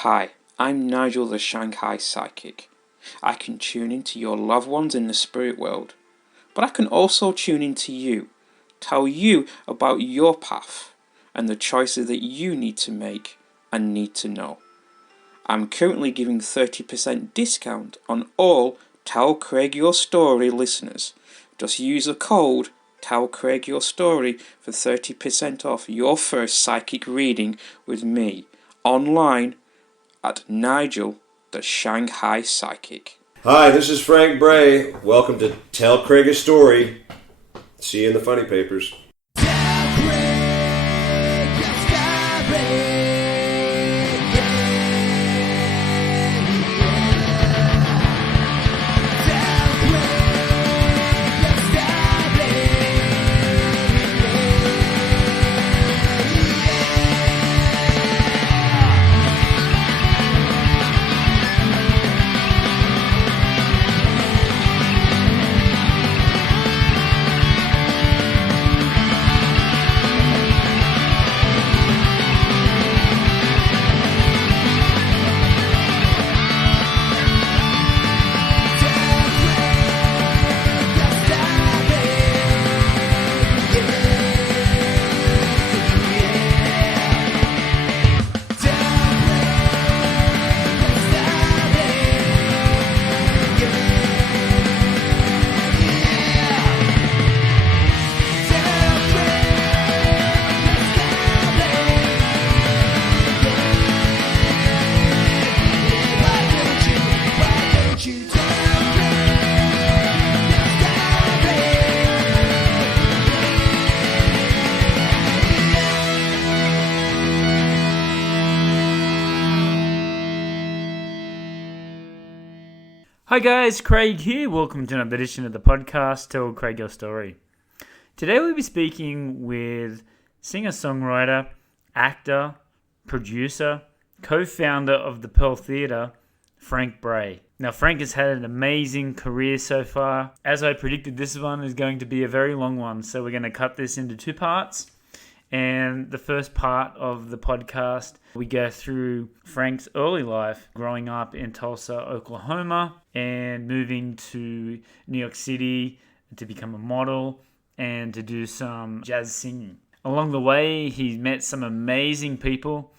Hi, I'm Nigel the Shanghai Psychic. I can tune into your loved ones in the spirit world, but I can also tune into you, tell you about your path and the choices that you need to make and need to know. I'm currently giving 30% discount on all Tell Craig Your Story listeners. Just use the code Tell Craig Your Story for 30% off your first psychic reading with me online at Nigel the Shanghai Psychic. Hi, this is Frank Bray. Welcome to Tell Craig a Story. See you in the funny papers. Hi guys, Craig here. Welcome to another edition of the podcast, Tell Craig Your Story. Today we'll be speaking with singer-songwriter, actor, producer, co-founder of the Pearl Theatre, Frank Bray. Now Frank has had an amazing career so far. As I predicted, this one is going to be a very long one, so we're going to cut this into two parts. And the first part of the podcast, we go through Frank's early life, growing up in Tulsa, Oklahoma, and moving to New York City to become a model and to do some jazz singing. Along the way, he met some amazing people,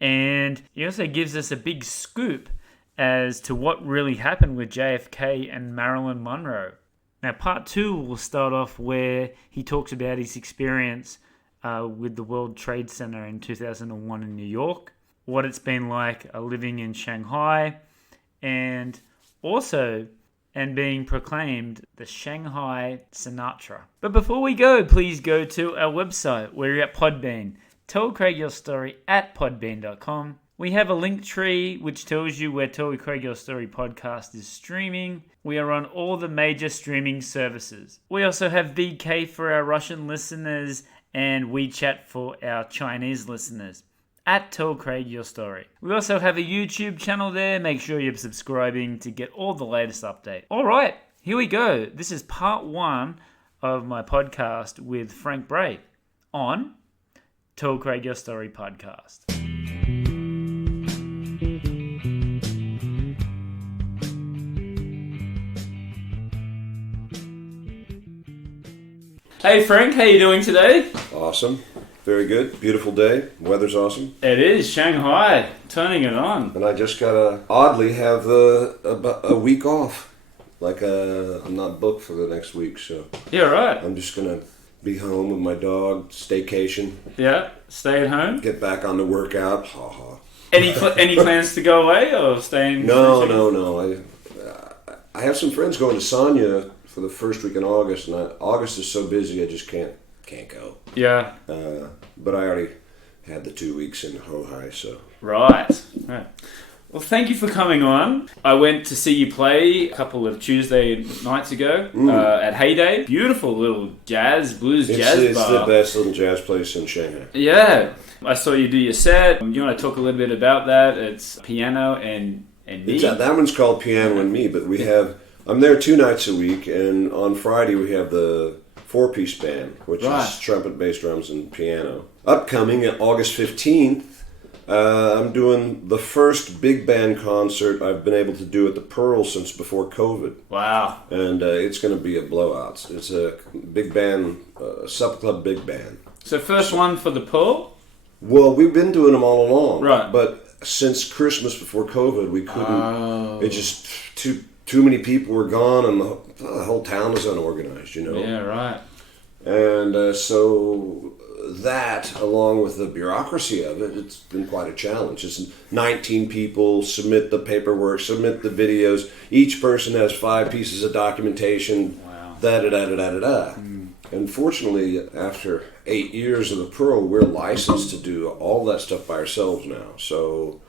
and he also gives us a big scoop as to what really happened with JFK and Marilyn Monroe. Now, part two will start off where he talks about his experience with the World Trade Center in 2001 in New York, what it's been like living in Shanghai, and also being proclaimed the Shanghai Sinatra. But before we go, please go to our website. We're at Podbean. Tell Craig Your Story at podbean.com. We have a link tree which tells you where Tell Craig Your Story podcast is streaming. We are on all the major streaming services. We also have VK for our Russian listeners and WeChat for our Chinese listeners, at Tell Craig Your Story. We also have a YouTube channel there. Make sure you're subscribing to get all the latest updates. All right, here we go. This is part one of my podcast with Frank Bray on Tell Craig Your Story podcast. Hey Frank, how you doing today? Awesome. Very good. Beautiful day. Weather's awesome. It is Shanghai. Turning it on. And I just gotta oddly have a week off. I'm not booked for the next week, so Yeah, right. I'm just gonna be home with my dog, staycation. Yeah, stay at home. Get back on the workout. Ha ha. Any plans to go away or staying? No. I have some friends going to Sanya for the first week in August, and August is so busy I just can't go. Yeah. But I already had the 2 weeks in Hohai, so. Right. Well, thank you for coming on. I went to see you play a couple of Tuesday nights ago at Heyday. Beautiful little jazz bar. It's the best little jazz place in Shanghai. Yeah. I saw you do your set. You want to talk a little bit about that? It's piano and me. That one's called Piano and Me, but I'm there 2 nights a week, and on Friday we have the 4-piece band, which is trumpet, bass, drums, and piano. Upcoming August 15th, I'm doing the first big band concert I've been able to do at the Pearl since before COVID. Wow. And it's going to be a blowout. It's a big band, supper club big band. So first one for the Pearl? Well, we've been doing them all along. Right. But since Christmas before COVID, we couldn't. It just too many people were gone, and the whole town was unorganized. Yeah, right. And so that, along with the bureaucracy of it, it's been quite a challenge. It's 19 people, submit the paperwork, submit the videos. Each person has 5 pieces of documentation. Wow. Da-da-da-da-da-da-da. And fortunately, after 8 years of the Pearl, we're licensed to do all that stuff by ourselves now. So,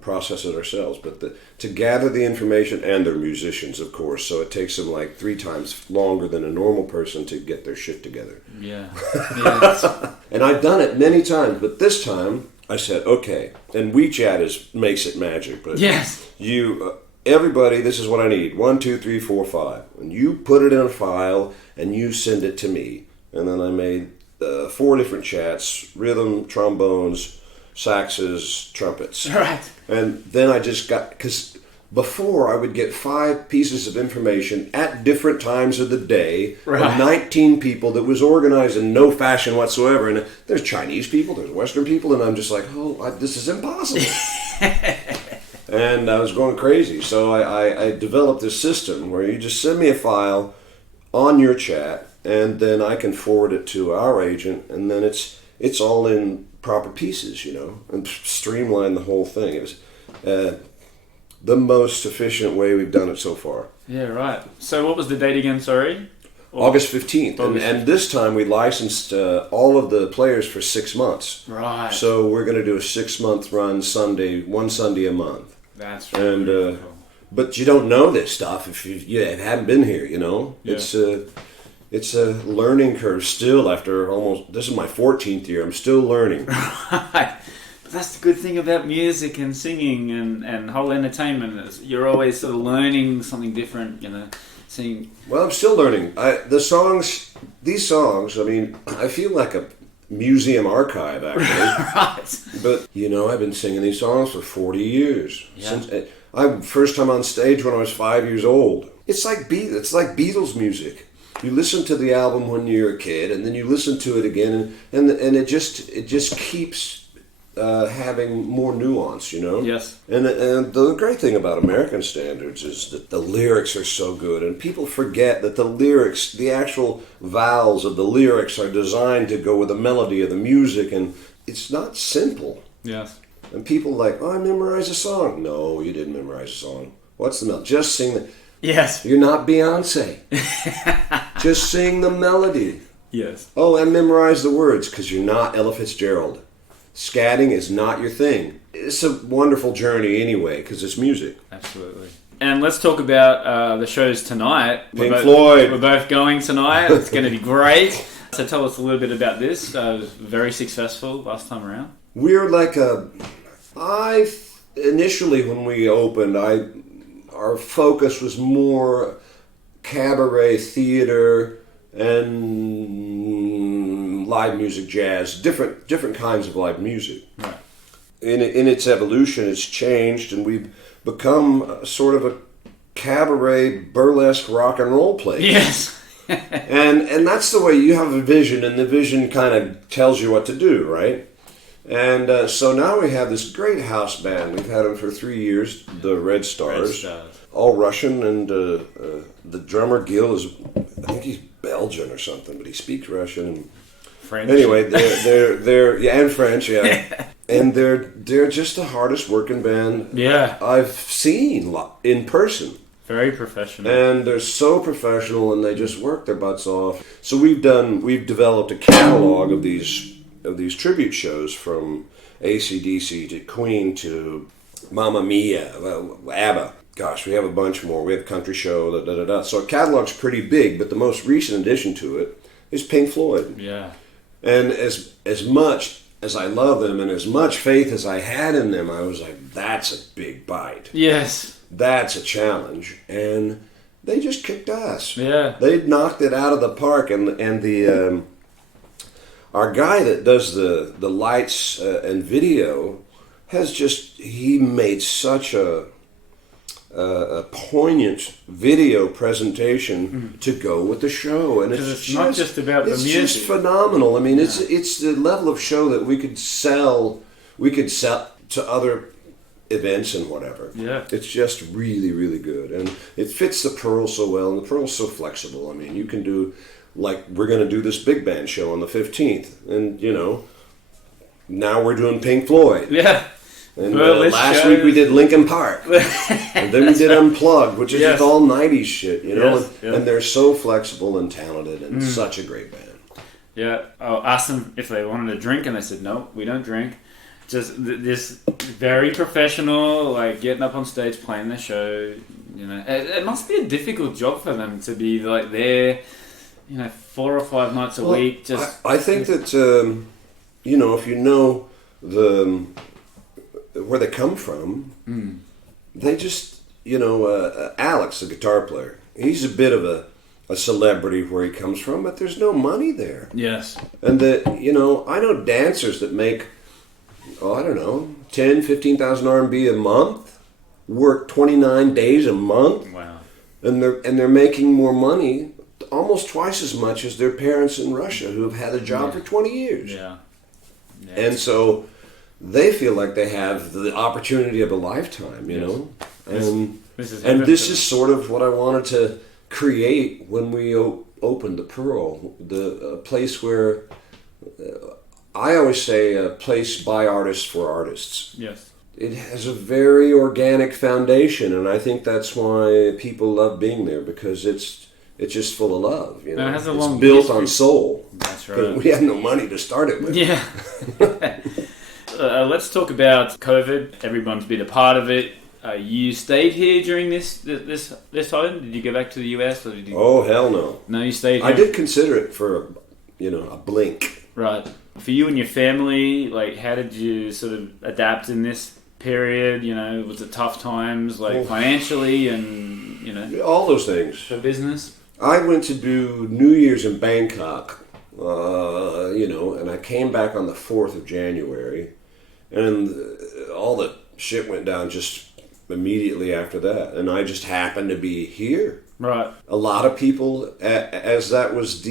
process it ourselves. But to gather the information, and they're musicians, of course, so it takes them like 3 times longer than a normal person to get their shit together. Yeah. Yes. And I've done it many times, but this time I said, okay. And WeChat makes it magic. But Yes. Everybody, this is what I need. 1, 2, 3, 4, 5. And you put it in a file and you send it to me. And then I made 4 different chats: rhythm, trombones, saxes, trumpets. Right. And then I just because before I would get 5 pieces of information at different times of the day, Right. of 19 people that was organized in no fashion whatsoever. And there's Chinese people, there's Western people, and I'm just like, this is impossible. And I was going crazy. So I developed this system where you just send me a file on your chat, and then I can forward it to our agent, and then it's all in proper pieces, and streamline the whole thing. It was the most efficient way we've done it so far. Yeah, right. So what was the date again, sorry? August 15th. And this time we licensed all of the players for 6 months. Right. So we're going to do a 6-month run one Sunday a month. That's really cool. But you don't know this stuff if you haven't been here, Yeah. It's a learning curve still after this is my 14th year. I'm still learning. Right. But that's the good thing about music and singing and whole entertainment is you're always sort of learning something different, seeing. Well, I'm still learning. These songs, I feel like a museum archive, actually. Right. But, I've been singing these songs for 40 years. Yeah. First time on stage when I was 5 years old. It's like Beatles music. You listen to the album when you're a kid, and then you listen to it again, and it just keeps having more nuance, Yes. And the great thing about American standards is that the lyrics are so good, and people forget that the lyrics, the actual vowels of the lyrics, are designed to go with the melody of the music, and it's not simple. Yes. And people I memorized a song. No, you didn't memorize a song. What's the melody? Just sing the... Yes. You're not Beyonce. Just sing the melody. Yes. Oh, and memorize the words, because you're not Ella Fitzgerald. Scatting is not your thing. It's a wonderful journey anyway, because it's music. Absolutely. And let's talk about the shows tonight. Pink Floyd. We're both going tonight. It's going to be great. So tell us a little bit about this. Very successful last time around. We're initially when we opened, our focus was more cabaret theater and live music, jazz, different kinds of live music. Right. In its evolution, it's changed, and we've become sort of a cabaret burlesque rock and roll place. Yes. and that's the way you have a vision, and the vision kind of tells you what to do, right? And so now we have this great house band. We've had them for 3 years, the Red Stars. All Russian, and the drummer Gil I think he's Belgian or something, but he speaks Russian and French. Anyway, they're and French, yeah. And they're just the hardest working band I've seen in person. Very professional. And they're so professional, and they just work their butts off. So we've developed a catalog of these tribute shows, from AC/DC to Queen to Mamma Mia, ABBA. Gosh, we have a bunch more. We have a country show, So our catalog's pretty big, but the most recent addition to it is Pink Floyd. Yeah. And as much as I love them and as much faith as I had in them, I was like, that's a big bite. Yes. That's a challenge. And they just kicked ass. Yeah. They knocked it out of the park. And the our guy that does the lights and video he made such a poignant video presentation to go with the show, and it's not just about the music. It's just phenomenal. I mean, it's the level of show that we could sell to other events and whatever. Yeah, it's just really, really good, and it fits the Pearl so well, and the Pearl's so flexible. I mean, you can do, like, we're going to do this big band show on the 15th, and now we're doing Pink Floyd. Yeah. And last week we did Linkin Park, and then we did Unplugged, which is just all 90s shit, and they're so flexible and talented, and such a great band. Yeah, I asked them if they wanted a drink, and they said, no, we don't drink. Just this very professional, like, getting up on stage, playing the show. It must be a difficult job for them to be, like, there, 4 or 5 nights a week. I think that, if you know where they come from, they just, Alex, the guitar player, he's a bit of a celebrity where he comes from, but there's no money there. Yes. And I know dancers that make, I don't know, 10, 15,000 RMB a month, work 29 days a month. Wow. And they're making more money, almost twice as much as their parents in Russia who have had a job for 20 years. Yeah. And so they feel like they have the opportunity of a lifetime, know? And this is sort of what I wanted to create when we opened the Pearl, a place where, I always say, a place by artists for artists. Yes. It has a very organic foundation, and I think that's why people love being there, because it's just full of love. It has a it's long built history. On soul. That's right. But we had no money to start it with. Yeah. Let's talk about COVID. Everyone's been a part of it. You stayed here during this time? Did you go back to the US? Or did you... Oh, hell no. No, you stayed here? I did consider it for, a blink. Right. For you and your family, like, how did you sort of adapt in this period? Was it tough times, like, financially and, all those things. For business? I went to do New Year's in Bangkok, and I came back on the 4th of January, and all the shit went down just immediately after that, and I just happened to be here. Right. A lot of people, as that was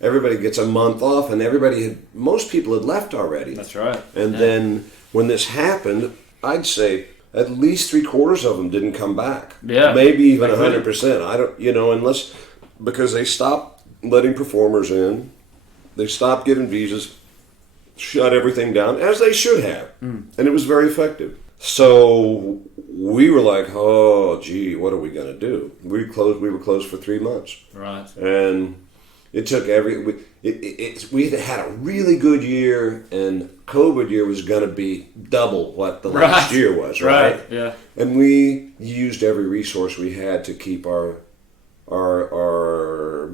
everybody gets a month off, and most people had left already. That's right. And then when this happened, I'd say at least 3/4 of them didn't come back. Yeah. Maybe even 100%. I don't, because they stopped letting performers in, they stopped giving visas, shut everything down, as they should have. And it was very effective. So we were like, oh, gee, what are we going to do? We were closed for 3 months. Right. And it took we had a really good year, and COVID year was going to be double what the last year was, right? Yeah. And we used every resource we had to keep our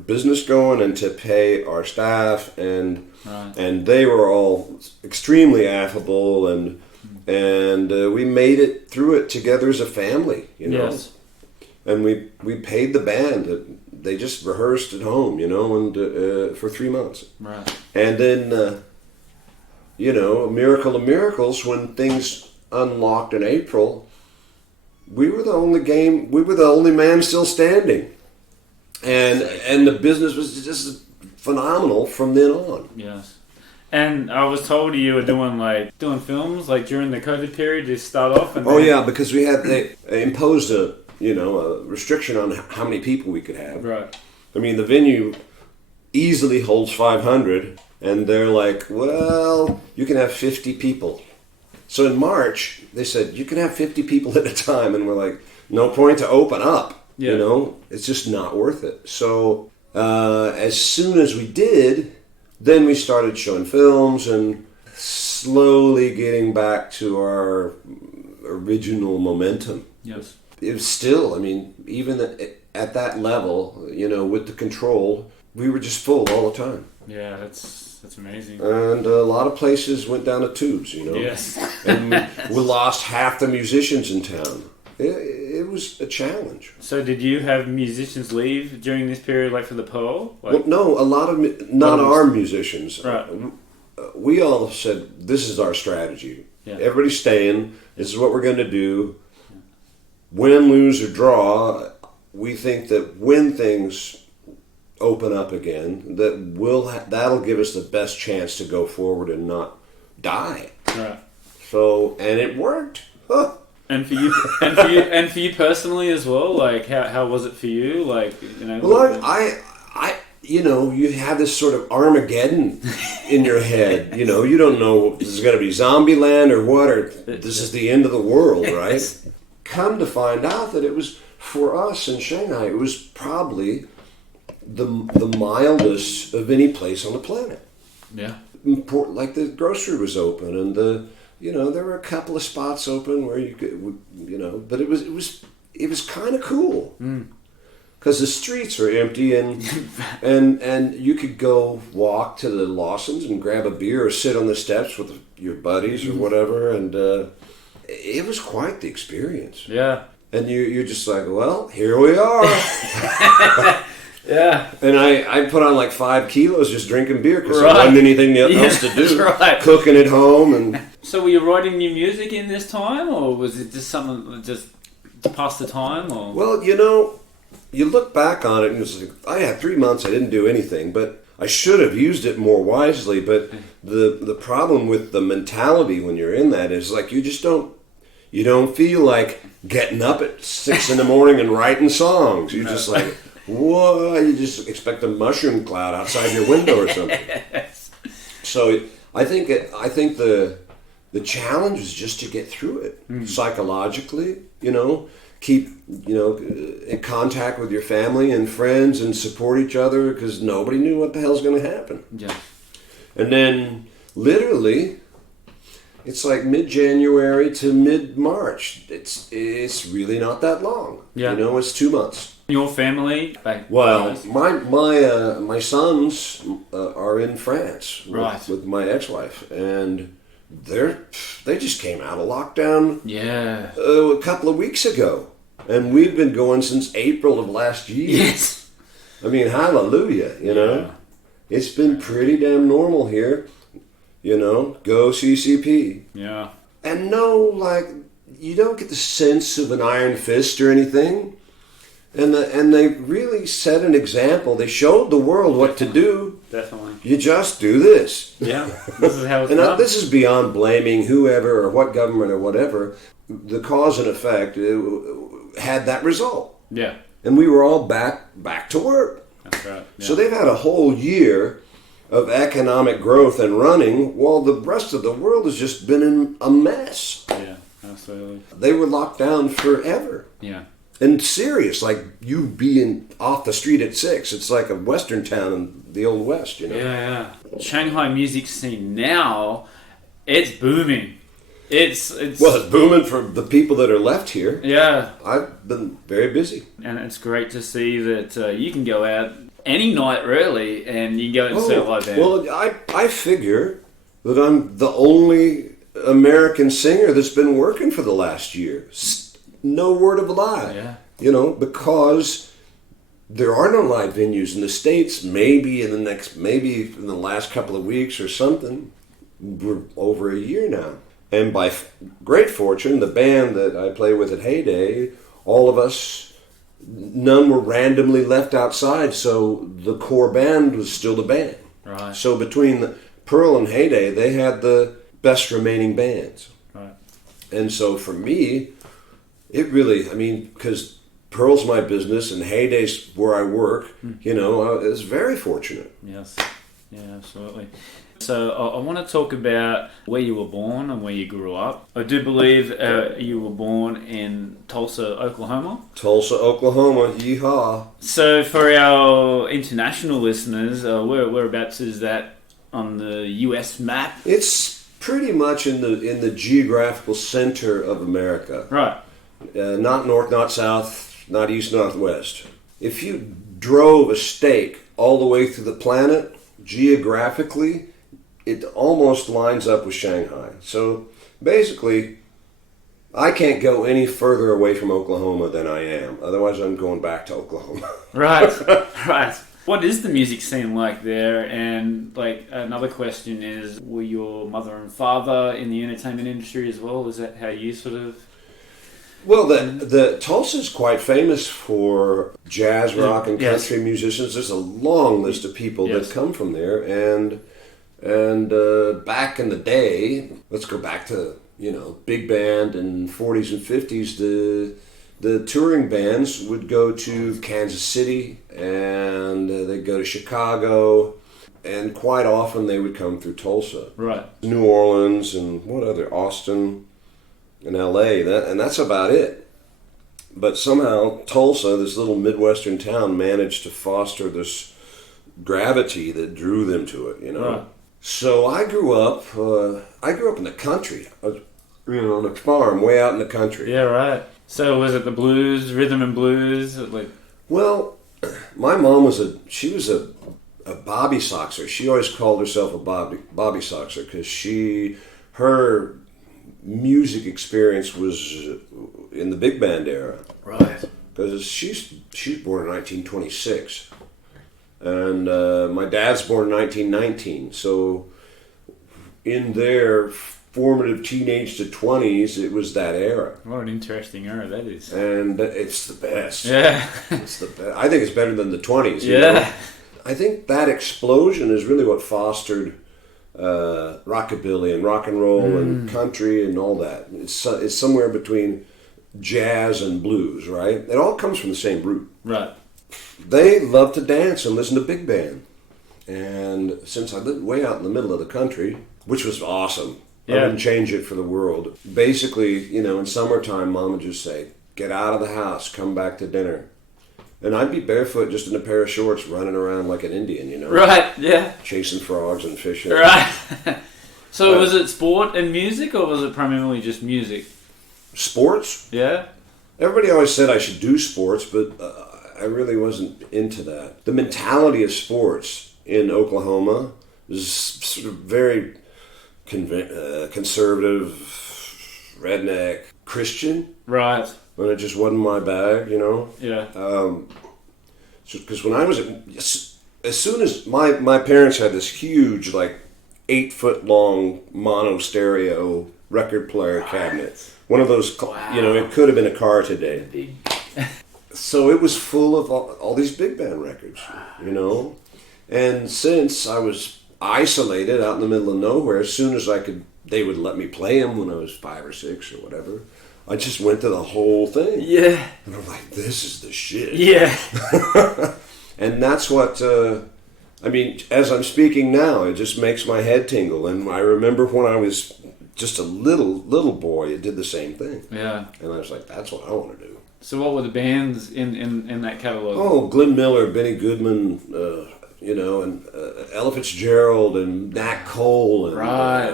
business going and to pay our staff, and they were all extremely affable, and we made it through it together as a family, Yes. And we paid the band. They just rehearsed at home, and for 3 months. Right. And then, a miracle of miracles, when things unlocked in April, we were the only man still standing. And the business was just phenomenal from then on. Yes. And I was told you were doing films like during the COVID period to start off. And Because they imposed a restriction on how many people we could have. Right. I mean, the venue easily holds 500, and they're like, well, you can have 50 people. So in March, they said, you can have 50 people at a time, and we're like, no point to open up. Yeah. It's just not worth it. So as soon as we did, then we started showing films and slowly getting back to our original momentum. Yes. It was still, even at that level, with the control, we were just full all the time. Yeah, that's amazing. And a lot of places went down the tubes, Yes. And we lost half the musicians in town. It was a challenge. So did you have musicians leave during this period, like for the Pearl? Well, no, a lot of our musicians. Right. We all said, this is our strategy. Yeah. Everybody's staying. This is what we're going to do. Win, lose, or draw, we think that when things open up again, that'll give us the best chance to go forward and not die. Right. So, and it worked. Huh. And for you, and for you personally as well. Like, how was it for you? Like, you know. Well, I you have this sort of Armageddon in your head. You know, you don't know if this is going to be zombie land or what, or this is the end of the world, right? Come to find out that it was, for us in Shanghai, it was probably the mildest of any place on the planet. Yeah. Like the grocery was open, and there were a couple of spots open where you could, but it was kind of cool because the streets were empty, and you could go walk to the Lawsons and grab a beer or sit on the steps with your buddies or whatever, and it was quite the experience. Yeah. And you're just like, well, here we are. Yeah. And I put on like 5 kilos just drinking beer because Right. there wasn't anything else to do. That's right. Cooking at home. And So were you writing new music in this time, or was it just something just to pass the time? Or well, you look back on it and it's like, I had 3 months I didn't do anything, but I should have used it more wisely. But the problem with the mentality when you're in that is like you don't feel like getting up at 6 a.m. and writing songs. You're just like, what? You just expect a mushroom cloud outside your window or something. So I think the challenge is just to get through it psychologically. Keep in contact with your family and friends and support each other because nobody knew what the hell's going to happen. Yeah. And then literally, it's like mid-January to mid-March. It's really not that long. Yeah. It's 2 months. Your family? Well, my sons are in France with my ex-wife, and they just came out of lockdown. Yeah. A couple of weeks ago, and we've been going since April of last year. Yes. I mean, hallelujah. It's been pretty damn normal here. Go CCP. Yeah. And you don't get the sense of an iron fist or anything. And they really set an example. They showed the world what to do. Definitely. You just do this. Yeah. This is how it's and done. This is beyond blaming whoever or what government or whatever. The cause and effect had that result. Yeah. And we were all back to work. That's right. Yeah. So they've had a whole year of economic growth and running while the rest of the world has just been in a mess. Yeah, absolutely. They were locked down forever. Yeah. And serious, like you being off the street at 6. It's like a western town in the old west, Yeah. Shanghai music scene now, it's booming. It's booming for the people that are left here. Yeah. I've been very busy. And it's great to see that you can go out any night, really, and you can go and see a live band. Well, I figure that I'm the only American singer that's been working for the last year. No word of a lie. Yeah. Because there are no live venues in the States. Maybe in the last couple of weeks or something. We're over a year now. And by great fortune, the band that I play with at Heyday, all of us, none were randomly left outside, so the core band was still the band. Right. So between Pearl and Heyday, they had the best remaining bands. Right. And so for me, it really, because Pearl's my business and Heyday's where I work, I was very fortunate. Yes. Yeah, absolutely. So I want to talk about where you were born and where you grew up. I do believe you were born in Tulsa, Oklahoma. Tulsa, Oklahoma, yeehaw. So for our international listeners, whereabouts is that on the US map? It's pretty much in the geographical center of America. Right. Not north, not south, not east, not west. If you drove a stake all the way through the planet, geographically, it almost lines up with Shanghai. So basically, I can't go any further away from Oklahoma than I am. Otherwise, I'm going back to Oklahoma. Right, right. What is the music scene like there? And like another question is, were your mother and father in the entertainment industry as well? Is that how you sort of... Well, the Tulsa's quite famous for jazz, rock, and country musicians. There's a long list of people that come from there, and back in the day, let's go back to big band in 40s and 50s. The touring bands would go to Kansas City and they'd go to Chicago, and quite often they would come through Tulsa, right? New Orleans and what other Austin. In LA, and that's about it. But somehow Tulsa, this little Midwestern town, managed to foster this gravity that drew them to it, Right. So I grew up in the country, on a farm way out in the country. Yeah, right. So was it the blues, rhythm and blues? Like, well, my mom was a bobby soxer. She always called herself a bobby soxer because her music experience was in the big band era. right. Because she's born in 1926, and my dad's born in 1919. So in their formative teenage to 20s, it was that era. What an interesting era that is. And it's the best. Yeah. It's the best. I think it's better than the 20s. Yeah. I think that explosion is really what fostered rockabilly and rock and roll and country and all that. It's somewhere between jazz and blues, right? It all comes from the same root. Right. They love to dance and listen to big band. And since I lived way out in the middle of the country, which was awesome, I wouldn't change it for the world. Basically, in summertime, Mom would just say, get out of the house, come back to dinner. And I'd be barefoot just in a pair of shorts running around like an Indian, Right, yeah. Chasing frogs and fishing. Right. So was it sport and music, or was it primarily just music? Sports? Yeah. Everybody always said I should do sports, but I really wasn't into that. The mentality of sports in Oklahoma is sort of very conservative, redneck, Christian. Right. And it just wasn't my bag, Yeah. Because when I was, as soon as my parents had this huge, 8-foot long mono stereo record player cabinet. One of those, it could have been a car today. So it was full of all these big band records, And since I was isolated out in the middle of nowhere, as soon as they would let me play them when I was 5 or 6 or whatever. I just went to the whole thing. Yeah. And I'm like, this is the shit. Yeah. And that's what, as I'm speaking now, it just makes my head tingle. And I remember when I was just a little boy, it did the same thing. Yeah. And I was like, that's what I want to do. So what were the bands in that catalog? Oh, Glenn Miller, Benny Goodman, and Ella Fitzgerald and Nat Cole. And, right.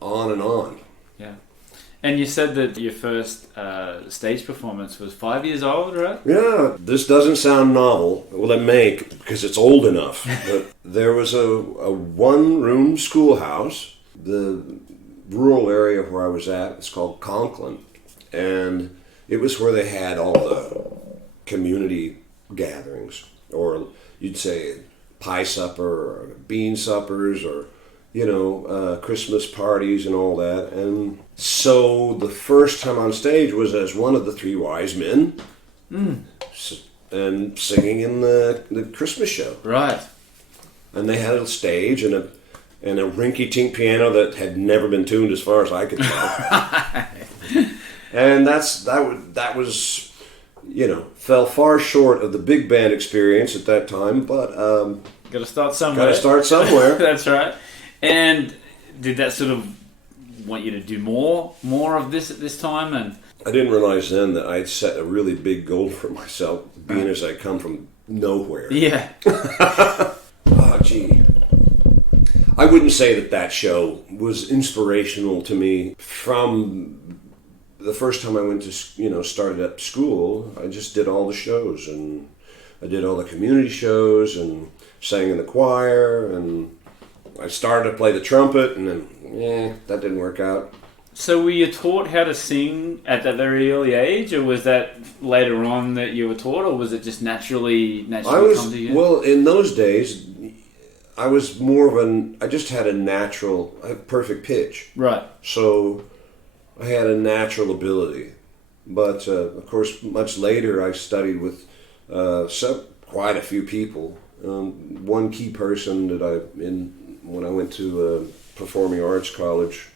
On and on. Yeah. And you said that your first stage performance was 5 years old, right? Yeah, this doesn't sound novel. Well, it may, because it's old enough. But there was a one-room schoolhouse. The rural area where I was at, it's called Conklin. And it was where they had all the community gatherings. Or you'd say pie supper or bean suppers or Christmas parties and all that. And so the first time on stage was as one of the three wise men and singing in the Christmas show. Right. And they had a stage and a rinky-tink piano that had never been tuned as far as I could tell. And that was fell far short of the big band experience at that time, but got to start somewhere. Got to start somewhere. That's right. And did that sort of want you to do more of this at this time? And I didn't realize then that I'd set a really big goal for myself, being as I come from nowhere. Yeah. Oh, gee. I wouldn't say that show was inspirational to me. From the first time I went to, started up school, I just did all the shows, and I did all the community shows and sang in the choir, and I started to play the trumpet, and then, that didn't work out. So were you taught how to sing at that very early age, or was that later on that you were taught, or was it just naturally come to you? Well, in those days, I was more of I just had I had perfect pitch. Right. So I had a natural ability. But, of course, much later I studied with quite a few people. One key person when I went to performing arts college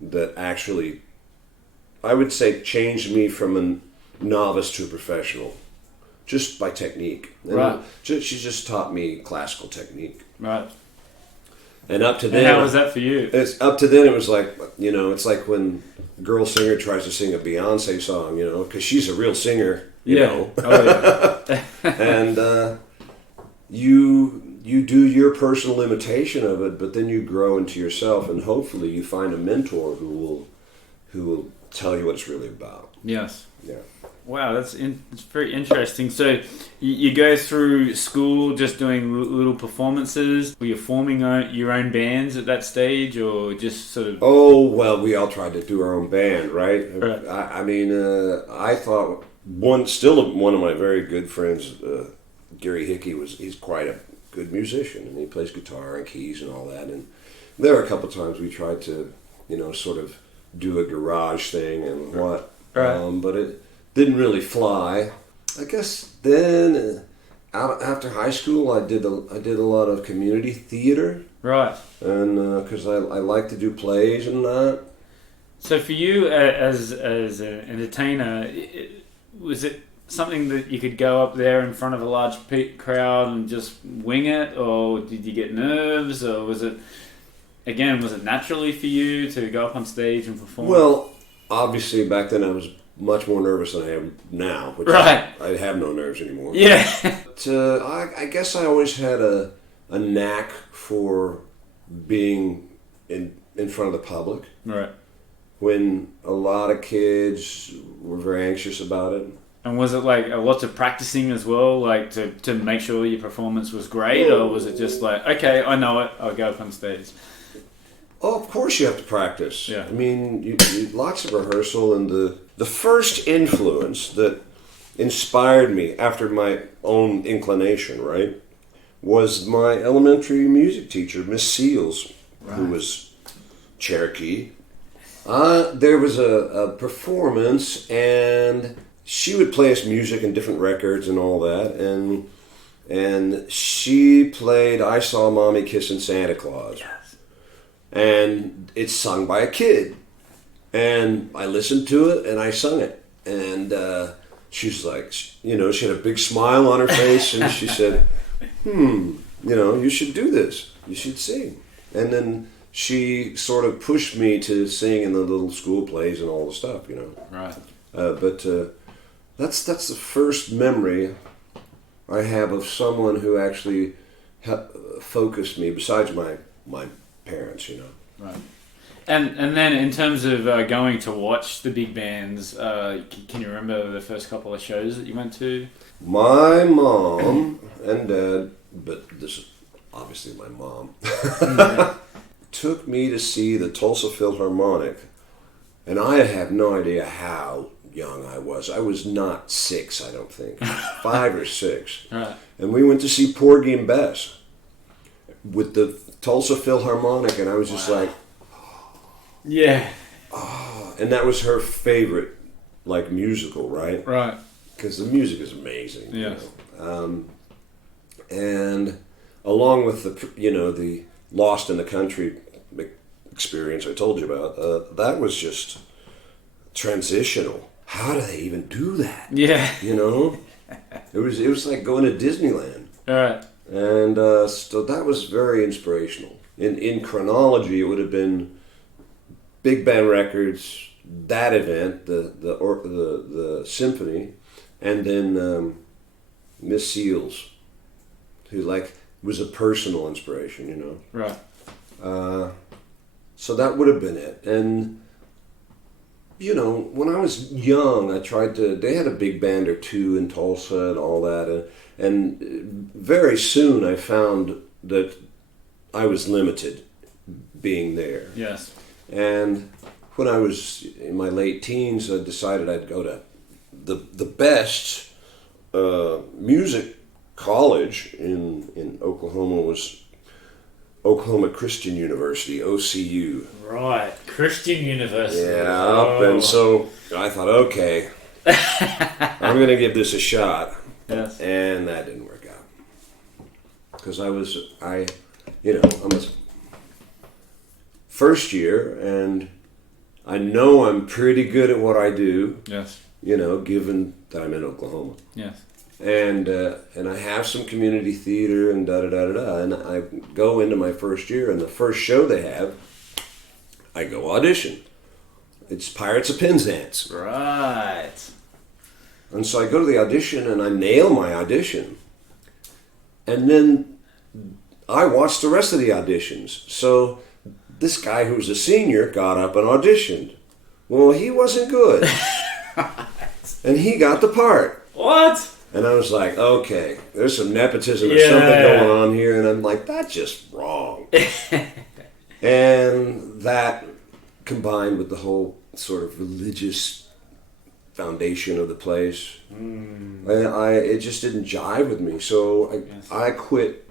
that actually, I would say, changed me from a novice to a professional, just by technique. And right. She just taught me classical technique. Right. And up to then, how was that for you? Up to then, it was like, it's like when a girl singer tries to sing a Beyonce song, because she's a real singer, you know. Oh, yeah. And you do your personal imitation of it, but then you grow into yourself, and hopefully you find a mentor who will tell you what it's really about. Yes. Yeah. Wow, it's very interesting. So you go through school just doing little performances. Were you forming your own bands at that stage, or just sort of? Oh well, we all tried to do our own band, right? Right. I thought one of my very good friends, Gary Hickey, he's quite a good musician, and he plays guitar and keys and all that. And there were a couple times we tried to, sort of do a garage thing and what, right. But it didn't really fly. I guess then, after high school, I did a lot of community theater. Right. And because I like to do plays and that. So for you, as an entertainer, was it something that you could go up there in front of a large crowd and just wing it, or did you get nerves, or was it naturally for you to go up on stage and perform? Well, obviously back then I was much more nervous than I am now. Which right. I have no nerves anymore. Yeah. But, I guess I always had a knack for being in front of the public. Right. When a lot of kids were very anxious about it. And was it like lots of practicing as well, like to make sure your performance was great, or was it just like, okay, I know it, I'll go up on stage? Oh, of course you have to practice. Yeah. I mean, you lots of rehearsal, and the first influence that inspired me after my own inclination, right, was my elementary music teacher, Miss Seals, right, who was Cherokee. There was a performance, and she would play us music and different records and all that, and she played "I Saw Mommy Kissing Santa Claus." Yes. And it's sung by a kid. And I listened to it and I sung it. And she's like, she had a big smile on her face, and she said, you should do this. You should sing. And then she sort of pushed me to sing in the little school plays and all the stuff, Right. But that's the first memory I have of someone who actually focused me, besides my parents, Right. And then in terms of going to watch the big bands, can you remember the first couple of shows that you went to? My mom and dad, but this is obviously my mom, took me to see the Tulsa Philharmonic, and I have no idea how young I was. I was not 6, I don't think, 5 or 6. Right. And we went to see Porgy and Bess with the Tulsa Philharmonic, and I was just like, yeah. Oh, and that was her favorite, musical, right? Right. Because the music is amazing. Yes. And along with the Lost in the Country experience I told you about, that was just transitional. How do they even do that? Yeah. It was like going to Disneyland. All right. And so that was very inspirational. In chronology, it would have been Big Band Records, that event, the symphony, and then Miss Seals, who was a personal inspiration, Right. So that would have been it. And when I was young, they had a big band or two in Tulsa and all that, and very soon I found that I was limited being there. Yes. And when I was in my late teens, I decided I'd go to the best music college in Oklahoma was Oklahoma Christian University, OCU. Right, Christian University. Yeah, Oh. and so I thought, okay, I'm going to give this a shot. Yes. And that didn't work out. Because I'm a first year, and I know I'm pretty good at what I do. Yes. Given that I'm in Oklahoma. Yes. And I have some community theater and da-da-da-da-da. And I go into my first year, and the first show they have, I go audition. It's Pirates of Penzance. Right. And so I go to the audition, and I nail my audition. And then I watch the rest of the auditions. So this guy who's a senior got up and auditioned. Well, he wasn't good. And he got the part. What? And I was like, okay, there's some nepotism or something going on here. And I'm like, that's just wrong. And that combined with the whole sort of religious foundation of the place, it just didn't jive with me. So I quit,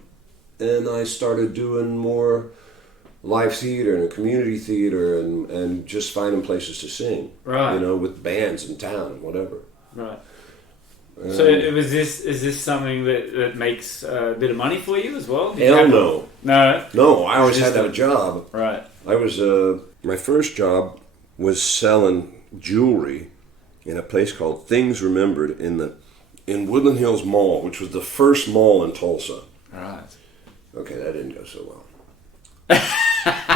and I started doing more live theater and community theater and just finding places to sing. Right. With bands in town and whatever. Right. So is this something that makes a bit of money for you as well? Hell no. No? No, I always had to have a job. Right. I was, my first job was selling jewelry in a place called Things Remembered in Woodland Hills Mall, which was the first mall in Tulsa. Right. Okay, that didn't go so well.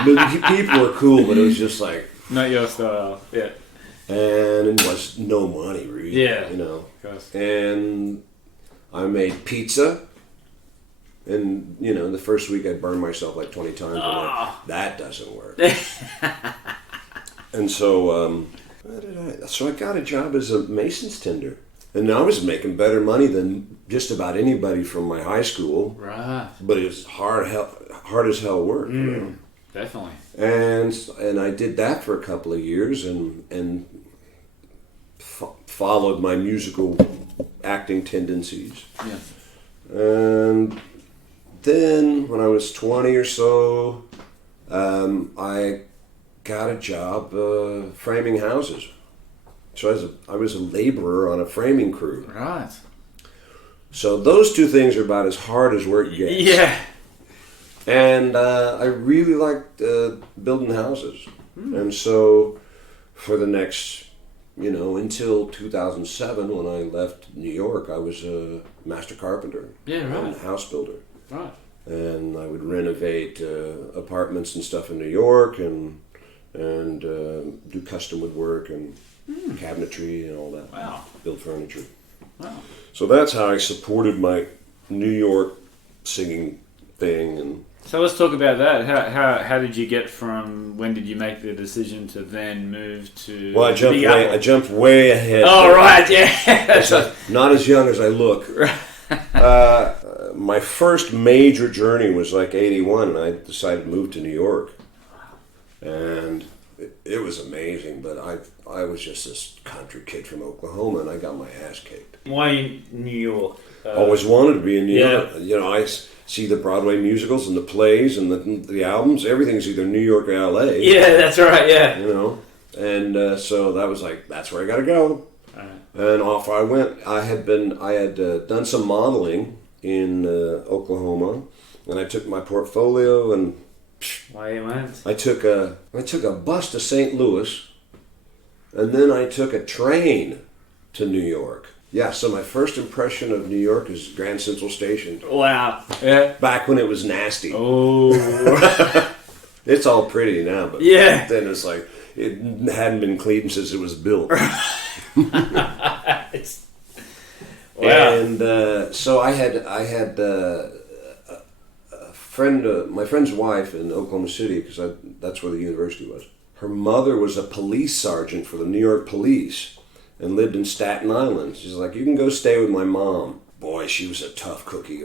The people were cool, but it was just like... Not your style, yeah. And it was no money, really. Yeah. Of course. And I made pizza. And, the first week I burned myself like 20 times. I'm like, that doesn't work. And so, so I got a job as a mason's tender. And I was making better money than just about anybody from my high school. Right. But it was hard as hell work. Definitely. And I did that for a couple of years and followed my musical acting tendencies. Yeah. And then when I was 20 or so, I got a job framing houses. So I was a laborer on a framing crew. Right. So those two things are about as hard as work gets. Yeah. And I really liked building houses. And so for the next, until 2007 when I left New York, I was a master carpenter. Yeah, right. And a house builder. Right. And I would renovate apartments and stuff in New York and do custom woodwork and cabinetry and all that. Wow. Build furniture. Wow. So that's how I supported my New York singing thing. And so let's talk about that. How did you get from when did you make the decision to then move to? Well, I jumped way ahead. Oh, right, yeah. Not as young as I look. My first major journey was like 81, and I decided to move to New York. And it was amazing, but I was just this country kid from Oklahoma, and I got my ass kicked. Why in New York? Always wanted to be in New York. I see the Broadway musicals and the plays and the albums. Everything's either New York or LA. Yeah, that's right, yeah. And so that was like, that's where I got to go. Right. And off I went. I had done some modeling in Oklahoma, and I took my portfolio and Why you went? I took a bus to St. Louis, and then I took a train to New York. Yeah, so my first impression of New York is Grand Central Station. Wow. Yeah. Back when it was nasty. Oh. It's all pretty now, but yeah. then it's like it hadn't been cleaned since it was built. Wow. And so I had a friend, my friend's wife in Oklahoma City, because that's where the university was. Her mother was a police sergeant for the New York police and lived in Staten Island. She's like, you can go stay with my mom. Boy, she was a tough cookie.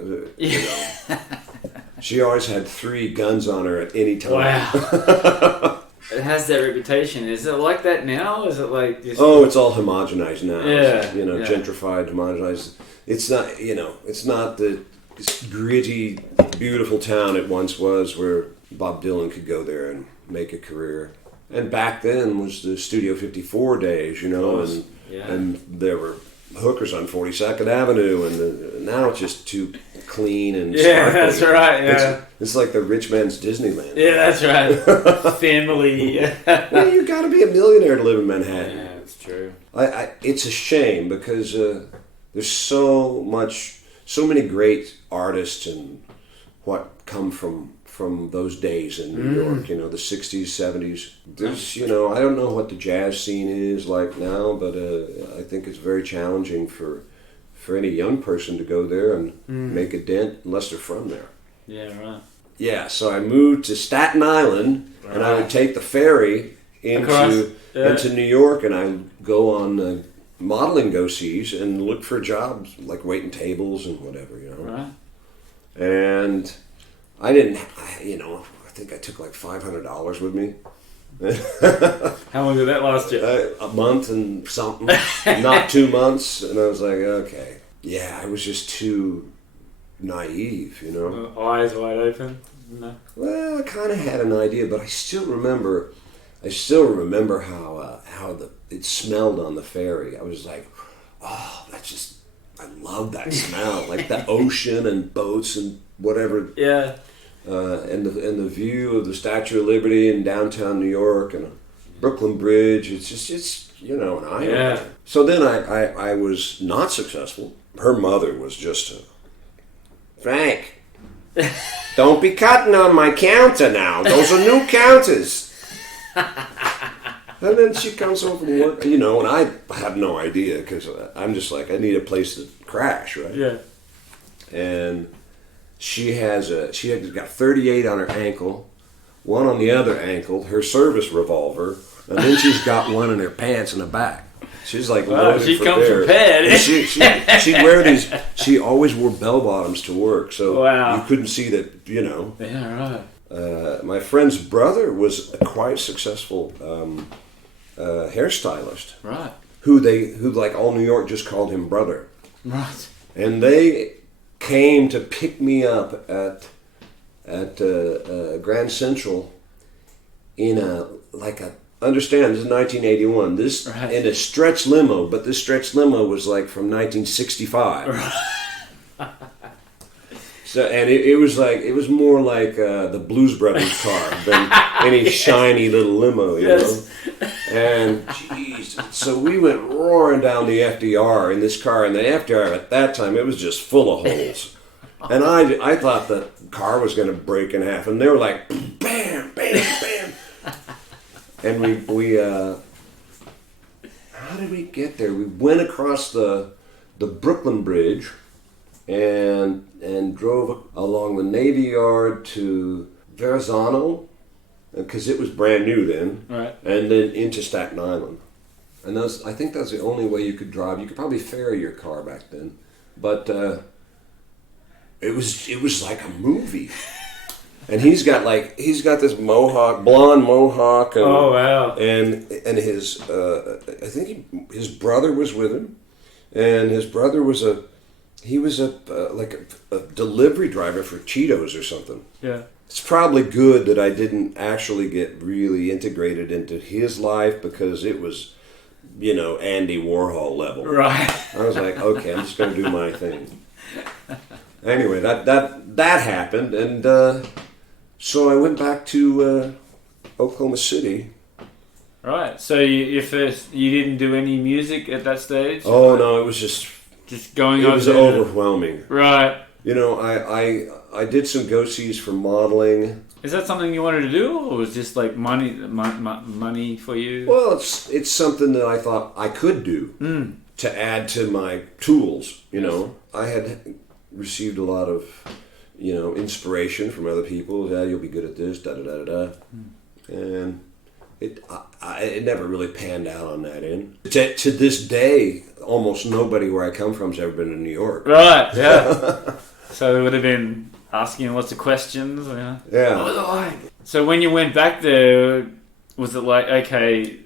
She always had 3 guns on her at any time. Wow. it has that reputation. Is it like that now? Is it like just... Oh, it's all homogenized now. Yeah. You know, yeah. gentrified, homogenized. It's not, you know, it's not the gritty, beautiful town it once was where Bob Dylan could go there and make a career. And back then was the Studio 54 days, you know, and there were hookers on 42nd Avenue, and now it's just too clean and yeah, sparkly. that's right. Yeah, it's like the rich man's Disneyland. yeah, that's right. Family. Well, you got to be a millionaire to live in Manhattan. Yeah, that's true. It's a shame because there's so many great artists and what come from those days in New York, you know, the 60s, 70s. There's, you know, I don't know what the jazz scene is like now, but I think it's very challenging for any young person to go there and make a dent unless they're from there. Yeah, right. Yeah, so I moved to Staten Island, and I would take the ferry into New York, and I go on modeling go-sees and look for jobs, like waiting tables and whatever, you know. Right. And I didn't, you know, I think I took like $500 with me. How long did that last you? A month and something, not 2 months. And I was like, okay. Yeah, I was just too naive, you know. Eyes wide open? No. Well, I kind of had an idea, but I still remember how it smelled on the ferry. I was like, oh, I love that smell, like the ocean and boats and whatever. Yeah. And the view of the Statue of Liberty in downtown New York and Brooklyn Bridge. It's you know, an eye-opener. Yeah. So then I was not successful. Her mother was just Frank, don't be cutting on my counter now. Those are new counters. And then she comes over and work, you know, and I have no idea because I'm just like, I need a place to crash, right? Yeah. And she has got 38 on her ankle, one on the other ankle, her service revolver, and then she's got one in her pants in the back. She's like loaded she for comes bear. prepared. And she'd wear these. She always wore bell bottoms to work, so Wow. you couldn't see that. You know. Yeah, right. My friend's brother was a quite successful hairstylist. Right. Who like all New York just called him brother. Right. And they came to pick me up at Grand Central understand, this is 1981. This right. in a stretch limo, but this stretch limo was like from 1965. Right. So, and it was more like the Blues Brothers car than any shiny little limo, you know. And geez, so we went roaring down the FDR in this car, and the FDR at that time it was just full of holes. And I thought the car was going to break in half, and they were like, bam, bam, bam. And we how did we get there? We went across the Brooklyn Bridge and drove along the Navy Yard to Verrazano, because it was brand new then, right. And then into Staten Island. And I think that's the only way you could drive. You could probably ferry your car back then, but it was like a movie. And he's got this blonde mohawk. And, oh wow! And his I think his brother was with him, and his brother was a delivery driver for Cheetos or something. Yeah. It's probably good that I didn't actually get really integrated into his life, because it was, you know, Andy Warhol level. Right. I was like, okay, I'm just going to do my thing. Anyway, that happened, and so I went back to Oklahoma City. Right. So you didn't do any music at that stage? Oh no, it was just going on. It was overwhelming. Right. You know, I did some go-sees for modeling. Is that something you wanted to do, or was just like money for you? Well, it's something that I thought I could do to add to my tools. You know, I had received a lot of, you know, inspiration from other people. Yeah, you'll be good at this, da da da da da, and it never really panned out on that end. To this day, almost nobody where I come from has ever been to New York. Right. Yeah. So they would have been asking lots of questions. Yeah. Yeah. So when you went back there, Was it like, okay,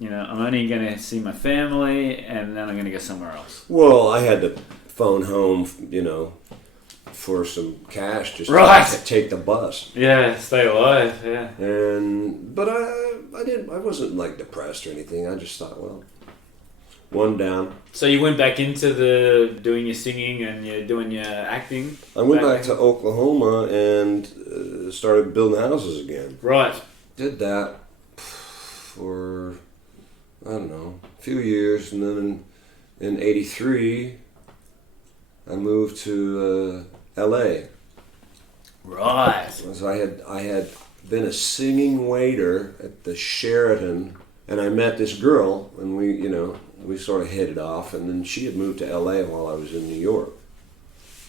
I'm only going to see my family and then I'm going to go somewhere else? Well, I had to phone home, for some cash just to take the bus. Yeah, stay alive. Yeah. But I wasn't like depressed or anything. I just thought, well, one down. So you went back into doing your singing and you're doing your acting? I went back to Oklahoma and started building houses again. Right. Did that for, I don't know, a few years. And then in 83, I moved to L.A. Right. So I had been a singing waiter at the Sheraton, and I met this girl, and we sort of hit it off, and then she had moved to L.A. while I was in New York.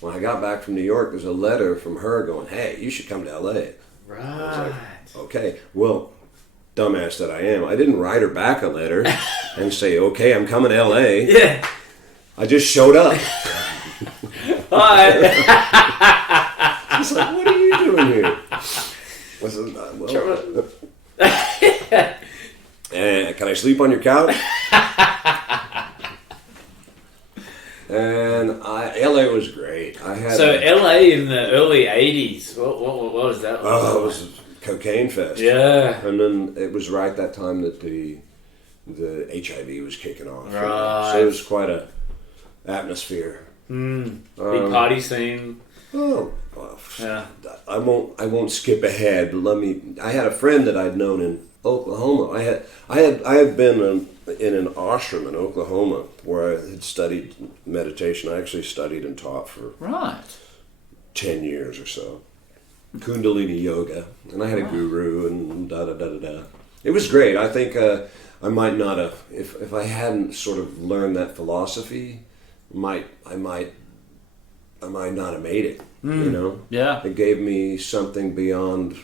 When I got back from New York, there's a letter from her going, "Hey, you should come to L.A." Right. I was like, okay, well, dumbass that I am, I didn't write her back a letter and say, "Okay, I'm coming to L.A." Yeah. I just showed up. Hi. She's like, "What are you doing here?" I said, "Well, can I sleep on your couch?" And LA was great. LA in the early 80s. What was that? Oh, it was a cocaine fest. Yeah. And then it was right that time that the HIV was kicking off. Right. So it was quite a atmosphere. Big party scene. Oh, well, yeah. I won't skip ahead. But I had a friend that I'd known in Oklahoma. I had been in an ashram in Oklahoma where I had studied meditation. I actually studied and taught for 10 years or so. Kundalini yoga, and I had a guru and da da da da da. It was great. I think I might not have if I hadn't sort of learned that philosophy. I might not have made it. Yeah. It gave me something beyond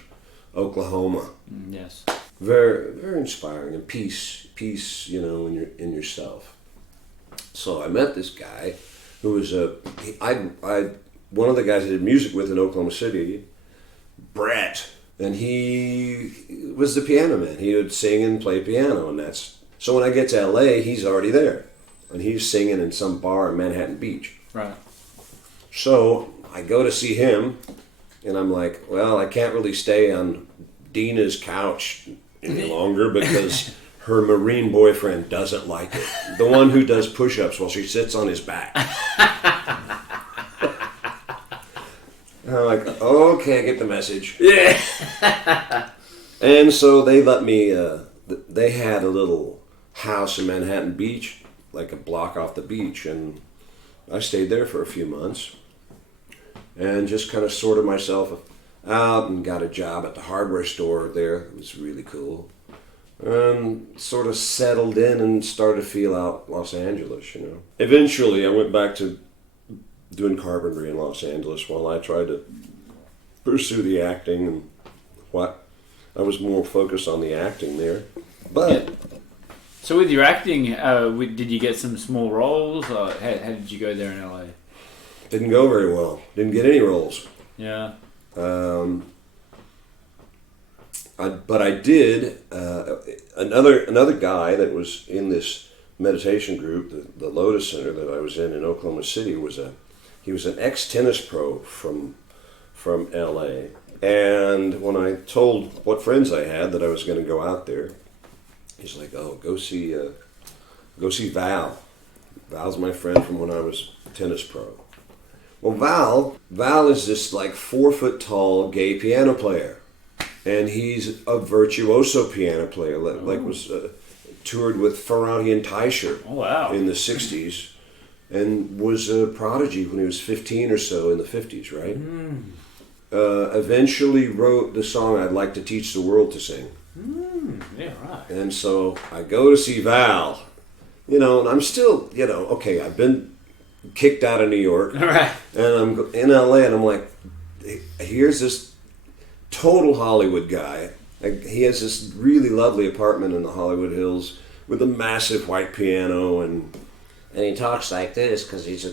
Oklahoma. Yes. Very, very inspiring, and peace, in yourself. So I met this guy who was one of the guys I did music with in Oklahoma City, Brett, and he was the piano man. He would sing and play piano, and so when I get to LA, he's already there, and he's singing in some bar in Manhattan Beach. Right. So I go to see him, and I'm like, well, I can't really stay on Dina's couch any longer because her Marine boyfriend doesn't like it. The one who does push-ups while she sits on his back. And I'm like, okay, I get the message. Yeah. And so they let me, they had a little house in Manhattan Beach, like a block off the beach, and I stayed there for a few months and just kind of sorted myself out and got a job at the hardware store there. It was really cool. And sort of settled in and started to feel out Los Angeles, Eventually, I went back to doing carpentry in Los Angeles while I tried to pursue the acting and I was more focused on the acting there. But so with your acting, did you get some small roles? Or how did you go there in LA? Didn't go very well. Didn't get any roles. Yeah. But I did. Another guy that was in this meditation group, the Lotus Center that I was in Oklahoma City, he was an ex-tennis pro from L.A. And when I told what friends I had that I was going to go out there, he's like, "Oh, go see Val. Val's my friend from when I was tennis pro." Well, Val is this like 4 foot tall gay piano player, and he's a virtuoso piano player. Was toured with Ferranti and Teicher. Oh, wow. In the '60s, and was a prodigy when he was 15 or so in the '50s, right? Eventually wrote the song "I'd Like to Teach the World to Sing." Yeah, right. And so I go to see Val, and I'm still, okay, I've been kicked out of New York, right, and I'm in LA, and I'm like, here's this total Hollywood guy. He has this really lovely apartment in the Hollywood Hills with a massive white piano, and he talks like this because he's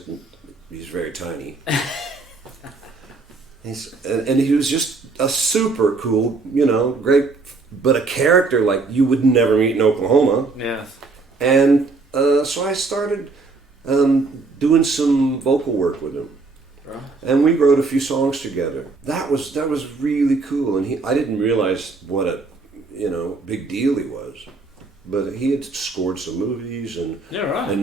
very tiny. And he was just a super cool, great but a character like you would never meet in Oklahoma. Yes. And so I started doing some vocal work with him. Right. And we wrote a few songs together. That was really cool. And I didn't realize what a big deal he was. But he had scored some movies and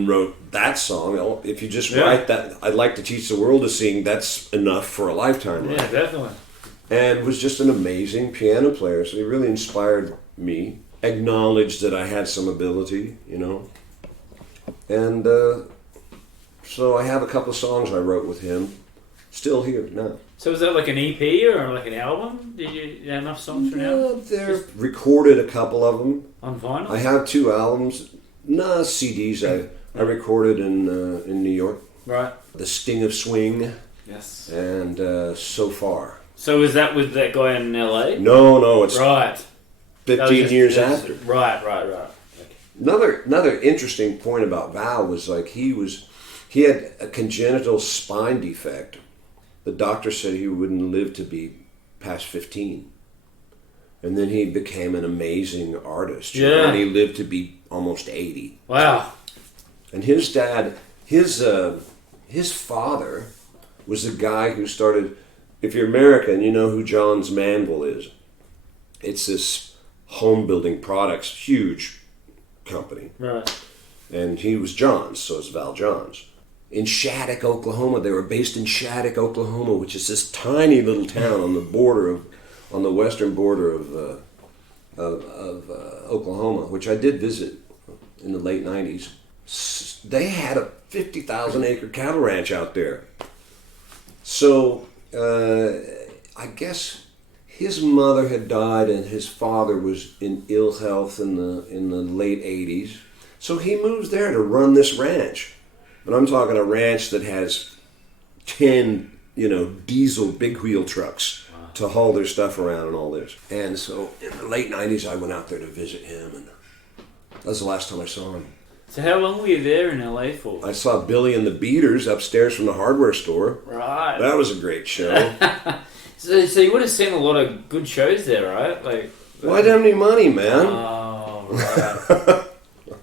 wrote that song. If you just write that, I'd like to teach the world to sing, that's enough for a lifetime. Yeah, definitely. And was just an amazing piano player. So he really inspired me. Acknowledged that I had some ability, And so I have a couple of songs I wrote with him. Still here now. So is that like an EP or like an album? Did you have enough songs for now? They're recorded, a couple of them. On vinyl? I have 2 albums. CDs I recorded in New York. Right. The Sting of Swing. Yes. And So Far. So is that with that guy in LA? No, it's right. 15 years after. Right. Okay. Another interesting point about Val was like he had a congenital spine defect. The doctor said he wouldn't live to be past 15. And then he became an amazing artist. Yeah. And he lived to be almost 80. Wow. And his dad, his father was the guy who started, if you're American, you know who Johns Manville is. It's this home building products, huge company. Right. And he was Johns, so it's Val Johns. In Shattuck, Oklahoma. They were based in Shattuck, Oklahoma, which is this tiny little town on the western border of Oklahoma, which I did visit in the late 90s. They had a 50,000 acre cattle ranch out there. So I guess his mother had died and his father was in ill health in the late 80s. So he moves there to run this ranch. And I'm talking a ranch that has 10, diesel big wheel trucks to haul their stuff around and all this. And so in the late 90s, I went out there to visit him, and that was the last time I saw him. So how long were you there in LA for? I saw Billy and the Beaters upstairs from the hardware store. Right. That was a great show. So you would have seen a lot of good shows there, right? Well, I didn't have any money, man. Oh, right.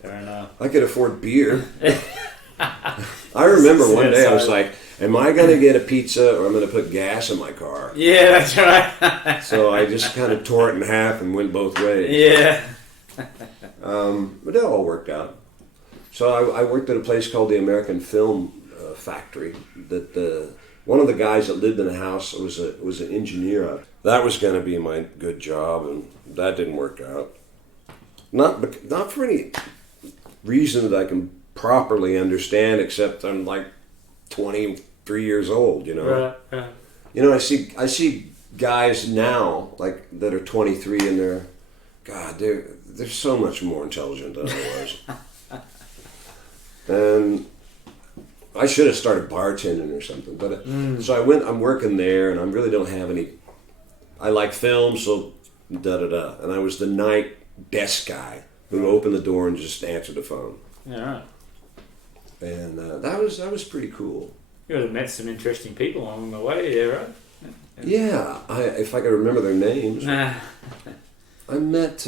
Fair enough. I could afford beer. I remember one day I was like, am I going to get a pizza or I'm going to put gas in my car? Yeah, that's right. So I just kind of tore it in half and went both ways. Yeah. But it all worked out. So I worked at a place called the American Film Factory. That one of the guys that lived in the house was an engineer. That was going to be my good job, and that didn't work out. Not for any reason that I can properly understand, except I'm like 23 years old, Right. I see guys now like that are 23 and they're so much more intelligent than I was. And I should have started bartending or something, but so I'm working there, and I really don't have any. I like film, so and I was the night desk guy who opened the door and just answered the phone. Yeah, right. And that was pretty cool. You would have met some interesting people along the way, yeah, right? Yeah, if I could remember their names. I met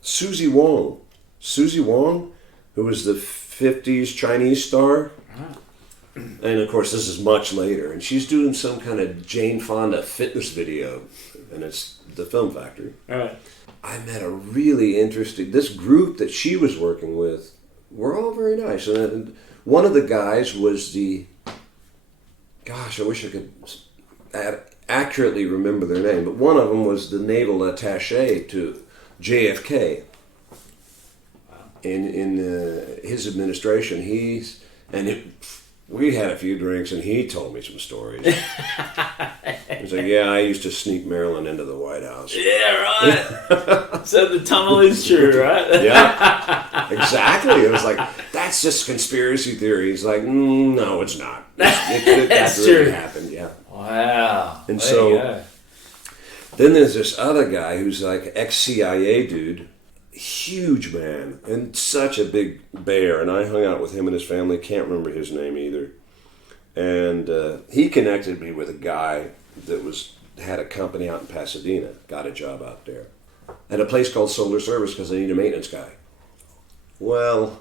Susie Wong. Susie Wong, who was the 50s Chinese star. And of course, this is much later. And she's doing some kind of Jane Fonda fitness video. And it's the Film Factory. All right. I met a really interesting... This group that she was working with were all very nice. And one of the guys was the... Gosh, I wish I could accurately remember their name. But one of them was the naval attaché to JFK. In his administration, we had a few drinks, and he told me some stories. He's like, "Yeah, I used to sneak Marilyn into the White House." Yeah, right. So the tunnel is true, right? Yeah, exactly. It was like, that's just conspiracy theory. He's like, no, it's not. That really true. happened. Yeah. Wow. And there so you go. then there's this other guy who's like ex-CIA dude. Huge man and such a big bear, and I hung out with him and his family. Can't remember his name either. And he connected me with a guy that had a company out in Pasadena, got a job out there. at a place called Solar Service because I need a maintenance guy. Well,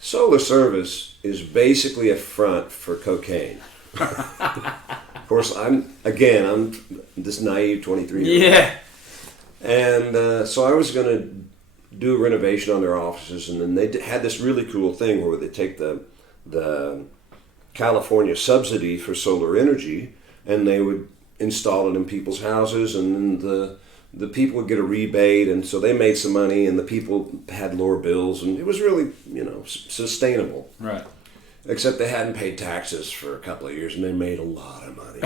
Solar Service is basically a front for cocaine. Of course, I'm this naive 23-year-old. Yeah. And so I was going to do a renovation on their offices, and then they had this really cool thing where they take the California subsidy for solar energy, and they would install it in people's houses, and then the people would get a rebate, and so they made some money, and the people had lower bills, and it was really, sustainable. Right. Except they hadn't paid taxes for a couple of years, and they made a lot of money.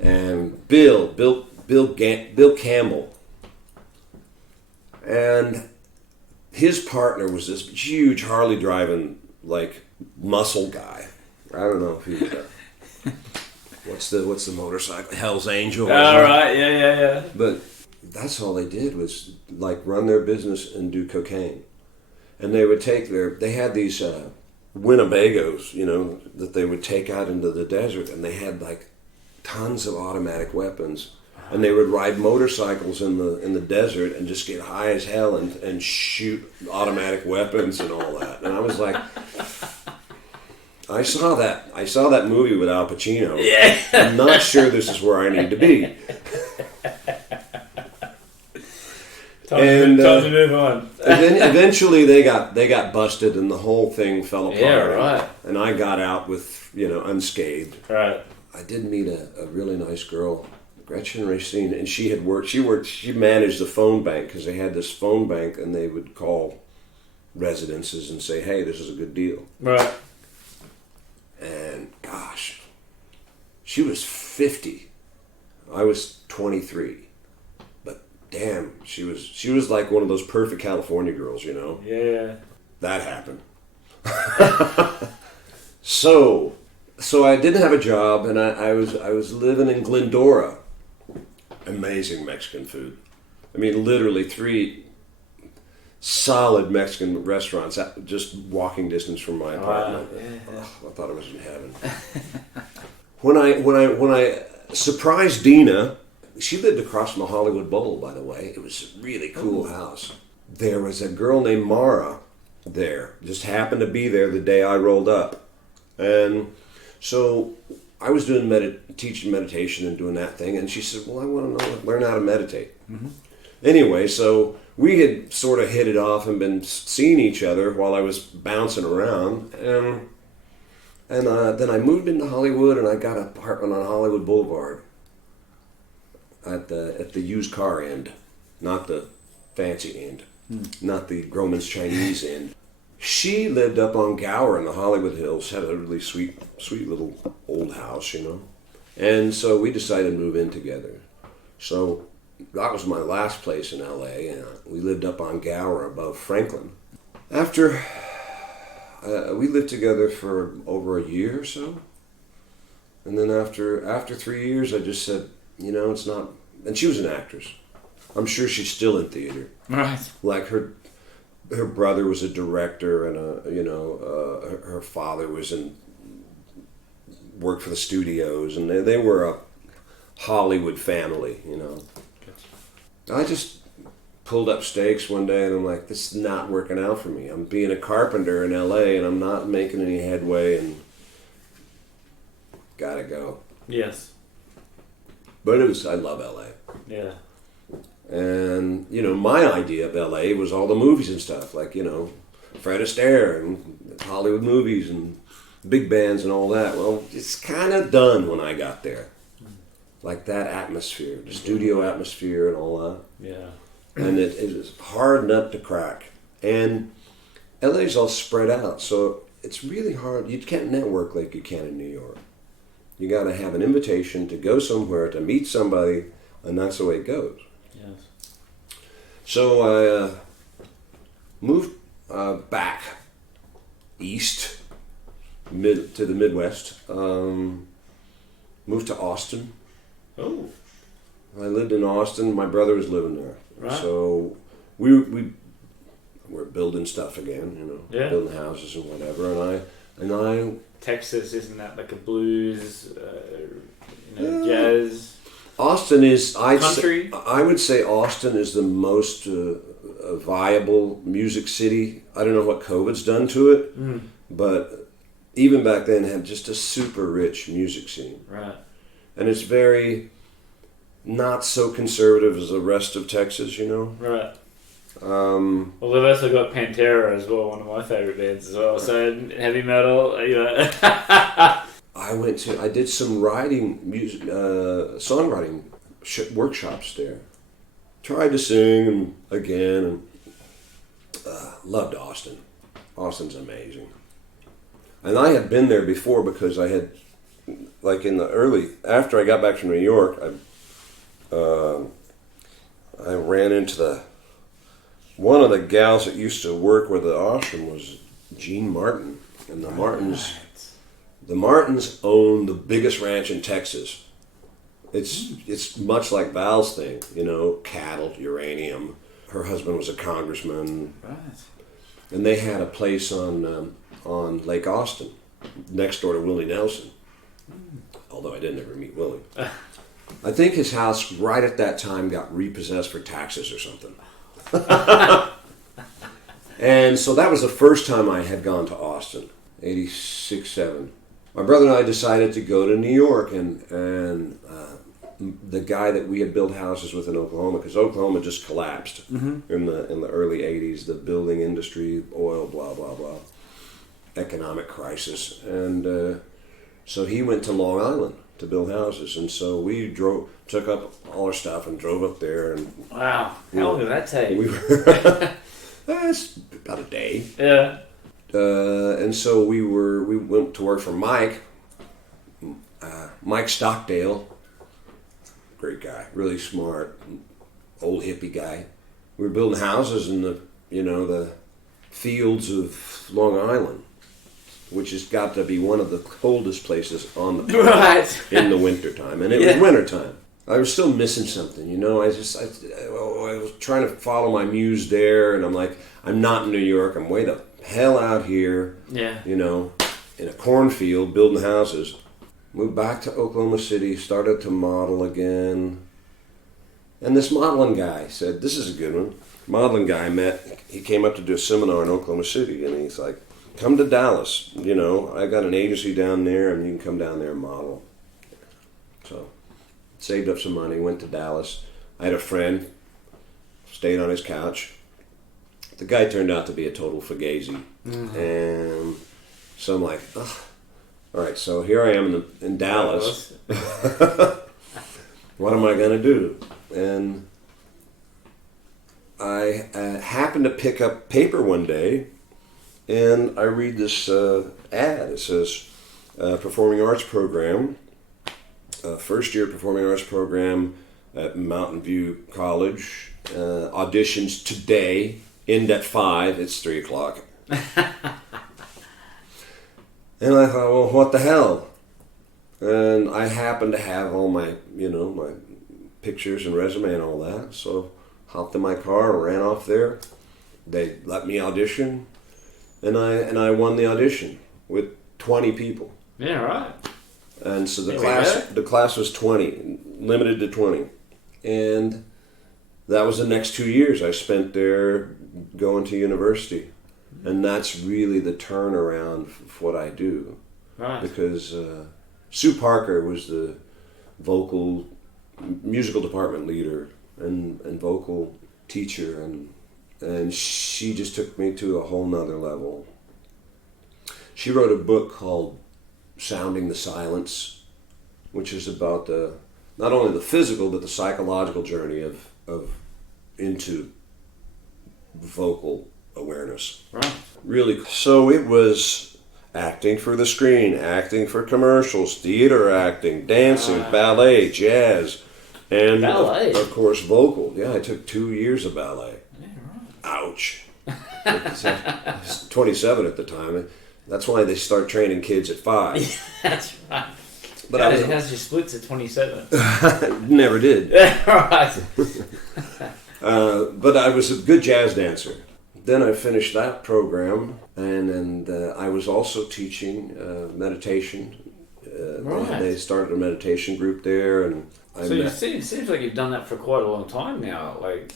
And Bill Campbell, and his partner was this huge Harley driving muscle guy. I don't know if he was what's the motorcycle? Hell's Angel. All right, yeah. But that's all they did was run their business and do cocaine. And they would they had these Winnebagos, that they would take out into the desert, and they had tons of automatic weapons. And they would ride motorcycles in the desert and just get high as hell and shoot automatic weapons and all that. And I was like, I saw that movie with Al Pacino. Yeah. I'm not sure this is where I need to be. Time to move on. And then eventually they got busted, and the whole thing fell apart. Yeah, right. And I got out with unscathed. Right. I did meet a really nice girl, Gretchen Racine, and she managed the phone bank, because they had this phone bank, and they would call residences and say, hey, this is a good deal. Right. And gosh, she was 50. I was 23. But damn, she was like one of those perfect California girls, Yeah. That happened. So I didn't have a job, and I was living in Glendora. Amazing Mexican food. I mean, literally 3 solid Mexican restaurants just walking distance from my apartment. Yeah. I thought I was in heaven. When I surprised Dina, she lived across from the Hollywood Bowl, by the way. It was a really cool house. There was a girl named Mara there. Just happened to be there the day I rolled up. And so I was doing teaching meditation and doing that thing, and she said, well, I want to learn how to meditate. Mm-hmm. Anyway, so we had sort of hit it off and been seeing each other while I was bouncing around, and then I moved into Hollywood, and I got an apartment on Hollywood Boulevard at the used car end, not the fancy end, not the Groman's Chinese end. She lived up on Gower in the Hollywood Hills, had a really sweet little old house, and so we decided to move in together. So that was my last place in LA, and we lived up on Gower above Franklin. After we lived together for over a year or so, and then after 3 years, I just said, it's not. And she was an actress. I'm sure she's still in theater. Right. Like her brother was a director, and her father worked for the studios, and they were a Hollywood family, I just pulled up stakes one day, and I'm like, this is not working out for me. I'm being a carpenter in LA, and I'm not making any headway, and gotta go. Yes. But I love LA. Yeah. And, my idea of LA was all the movies and stuff, like, Fred Astaire and Hollywood movies and big bands and all that. Well, it's kind of done when I got there. Like that atmosphere, the studio atmosphere and all that. Yeah. And it is a hard nut to crack. And LA's all spread out, so it's really hard. You can't network like you can in New York. You got to have an invitation to go somewhere, to meet somebody, and that's the way it goes. Yes. So I moved back east, to the Midwest. Moved to Austin. Oh. I lived in Austin. My brother was living there. Right. So we were building stuff again, Yeah. building houses and whatever. And I Texas, isn't that like a blues, jazz? Austin is Country? I would say Austin is the most viable music city. I don't know what COVID's done to it, but even back then had just a super rich music scene. Right. And it's very not so conservative as the rest of Texas, you know. Right. Well, they've also got Pantera as well, one of my favourite bands as well. So heavy metal, you know. I did some songwriting workshops there. Tried to sing again, and loved Austin. Austin's amazing. And I had been there before because I had, like after I got back from New York, I ran into one of the gals that used to work with the ashram was Jean Martin, and the Martins own the biggest ranch in Texas. It's much like Val's thing, you know, cattle, uranium. Her husband was a congressman, and they had a place on Lake Austin, next door to Willie Nelson. Although I didn't ever meet Willie. I think his house right at that time got repossessed for taxes or something. And so that was the first time I had gone to Austin, 86, 7. My brother and I decided to go to New York, and the guy that we had built houses with in Oklahoma, because Oklahoma just collapsed in the early 80s, the building industry, oil, blah, blah, blah, economic crisis. And so he went to Long Island to build houses, and so we took up all our stuff and drove up there. And wow, how long did that take? It's about a day. Yeah. And so we went to work for Mike Stockdale, great guy, really smart, old hippie guy. We were building houses in the fields of Long Island, which has got to be one of the coldest places on the planet in the wintertime. And it was wintertime. I was still missing something, you know. I was trying to follow my muse there, and I'm like, I'm not in New York. I'm way the hell out here, you know, in a cornfield building houses. Moved back to Oklahoma City, started to model again. And this modeling guy said, this is a good one. Modeling guy he came up to do a seminar in Oklahoma City, and he's like, come to Dallas, you know, I got an agency down there, and you can come down there and model. So, saved up some money, went to Dallas. I had a friend, stayed on his couch. The guy turned out to be a total fugazi. And so I'm like, all right, so here I am in Dallas. What am I going to do? And I happened to pick up paper one day, and I read this ad. It says, Performing Arts Program, first year Performing Arts Program at Mountain View College. Auditions today, end at 5, it's 3 o'clock. And I thought, well, what the hell? And I happened to have all my, my pictures and resume and all that. So hopped in my car and ran off there. They let me audition. And I won the audition with 20 people. Yeah, right. And so the class was 20, limited to 20. And that was the next 2 years I spent there going to university. And that's really the turnaround of what I do. Right. Because Sue Parker was the musical department leader and vocal teacher, and she just took me to a whole nother level. She wrote a book called Sounding the Silence, which is about not only the physical but the psychological journey of into vocal awareness. Right. Really. So it was acting for the screen, acting for commercials, theater acting, dancing, ballet, jazz, and of course vocal. Yeah, I took 2 years of ballet. Yeah, right. Ouch. I was 27 at the time. That's why they start training kids at 5. That's right. But how's your splits at 27? Never did. Right. But I was a good jazz dancer. Then I finished that program, and I was also teaching meditation. Right. They started a meditation group there, and So it seems like you've done that for quite a long time now. Like,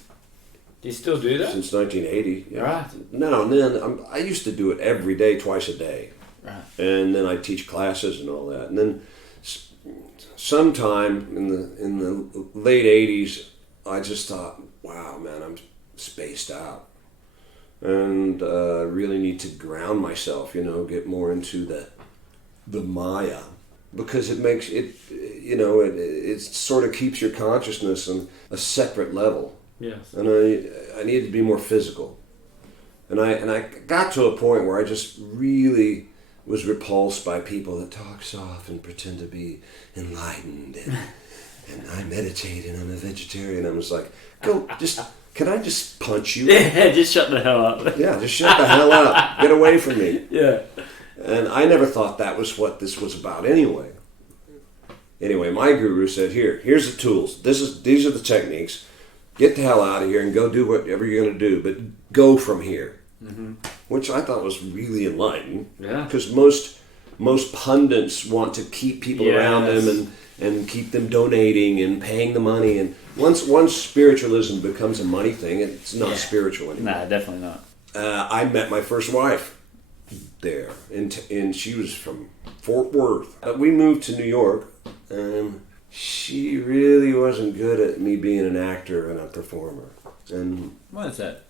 do you still do that? Since 1980. Yeah. Right. No, and then I used to do it every day, twice a day. Right. And then I'd teach classes and all that. And then sometime in the late 80s, I just thought, wow, man, I'm spaced out. And really need to ground myself, get more into the Maya. Because it makes it, it sort of keeps your consciousness on a separate level. Yes. And I needed to be more physical. And I got to a point where I just really was repulsed by people that talk soft and pretend to be enlightened and I meditate and I'm a vegetarian. I was like, can I just punch you? Yeah, just shut the hell up. Yeah, just shut the hell up. Get away from me. Yeah. And I never thought that was what this was about anyway. Anyway, my guru said, here's the tools. These are the techniques. Get the hell out of here and go do whatever you're going to do, but go from here. Mm-hmm. Which I thought was really enlightening. Yeah. Because most pundits want to keep people around them and keep them donating and paying the money. And once spiritualism becomes a money thing, it's not spiritual anymore. Nah, definitely not. I met my first wife there, and she was from Fort Worth. We moved to New York, and she really wasn't good at me being an actor and a performer. And why is that?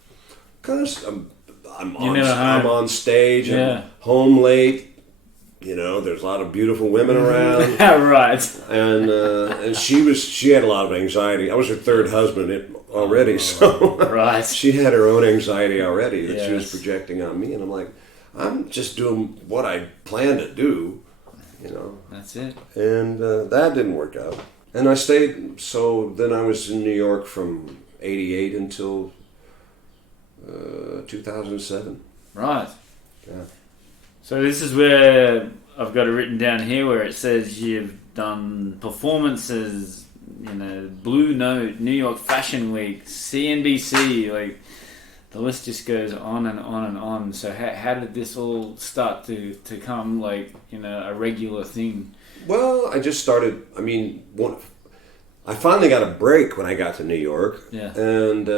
Because I'm on stage, I'm home late. There's a lot of beautiful women around. Right. And she had a lot of anxiety. I was her third husband already, so right. She had her own anxiety already that she was projecting on me, and I'm like, I'm just doing what I plan to do, That's it. And that didn't work out. And I stayed, so then I was in New York from 88 until 2007. Right. Yeah. So this is where I've got it written down here where it says you've done performances, Blue Note, New York Fashion Week, CNBC, like the list just goes on and on and on. So how did this all start to come like, a regular thing? Well, I just started, I finally got a break when I got to New York. Yeah. And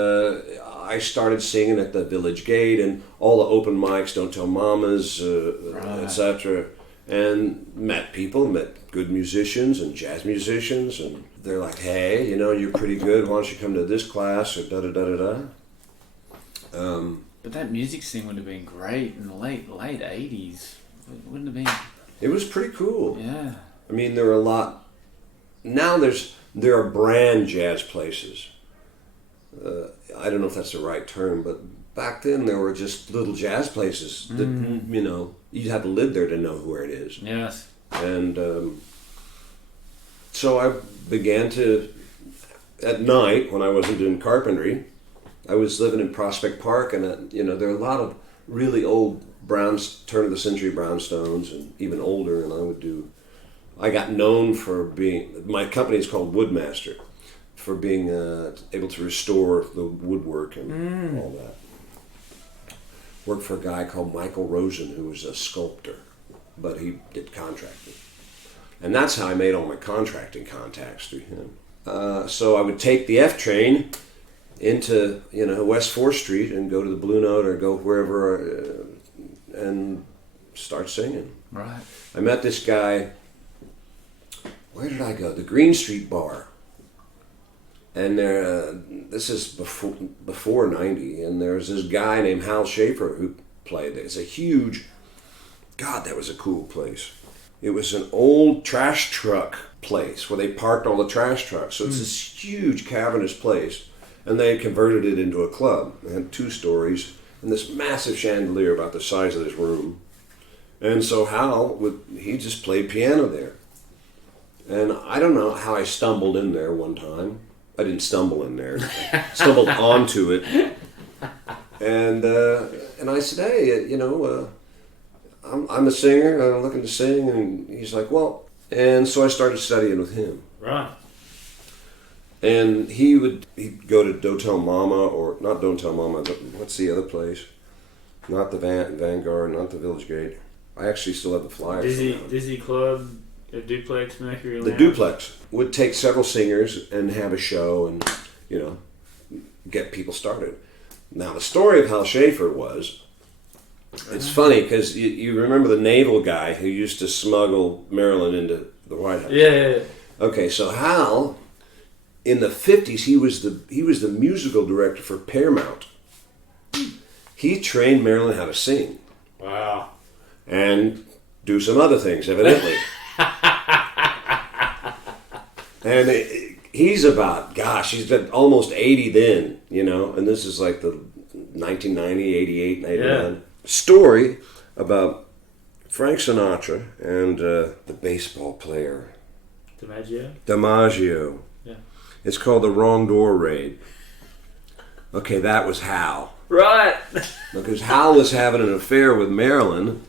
I started singing at the Village Gate and all the open mics, Don't Tell Mamas, etc. And met good musicians and jazz musicians, and they're like, hey, you're pretty good, why don't you come to this class, or da-da-da-da-da. But that music scene would have been great in the late 80s. It wouldn't have been... It was pretty cool. Yeah. There were a lot... Now there are brand jazz places. I don't know if that's the right term, but back then there were just little jazz places that, you'd have to live there to know where it is. Yes. And so I began to, at night when I wasn't doing carpentry, I was living in Prospect Park, and there are a lot of really old turn of the century brownstones and even older, and I got known for my company is called Woodmaster, for being able to restore the woodwork and all that. Worked for a guy called Michael Rosen, who was a sculptor, but he did contracting. And that's how I made all my contracting contacts through him. So I would take the F train into West 4th Street and go to the Blue Note or go wherever and start singing. Right. I met this guy. Where did I go? The Green Street Bar. And this is before 90, and there's this guy named Hal Schaefer who played there. It's a huge, God, that was a cool place. It was an old trash truck place where they parked all the trash trucks. So it's this huge cavernous place, and they converted it into a club. It had 2 stories and this massive chandelier about the size of this room. And so Hal he just played piano there. And I don't know how I stumbled in there one time. I didn't stumble in there. I stumbled onto it. And I said, hey, I'm a singer. I'm looking to sing. And he's like, well. And so I started studying with him. Right. And he'd go to Don't Tell Mama, or not Don't Tell Mama, what's the other place? Not the Vanguard, not the Village Gate. I actually still have the flyers. Dizzy Club. The Duplex, Mercury Lounge. The Duplex would take several singers and have a show and, get people started. Now, the story of Hal Schaefer was, it's funny because you remember the naval guy who used to smuggle Marilyn into the White House? Yeah. Okay, so Hal, in the 50s, he was the musical director for Paramount. He trained Marilyn how to sing. Wow. And do some other things, evidently. And he's he's almost 80 then, and this is like the 1990, 88, 89. Yeah. Story about Frank Sinatra and the baseball player. DiMaggio. Yeah. It's called the Wrong Door Raid. Okay, that was Hal. Right. Because Hal was having an affair with Marilyn,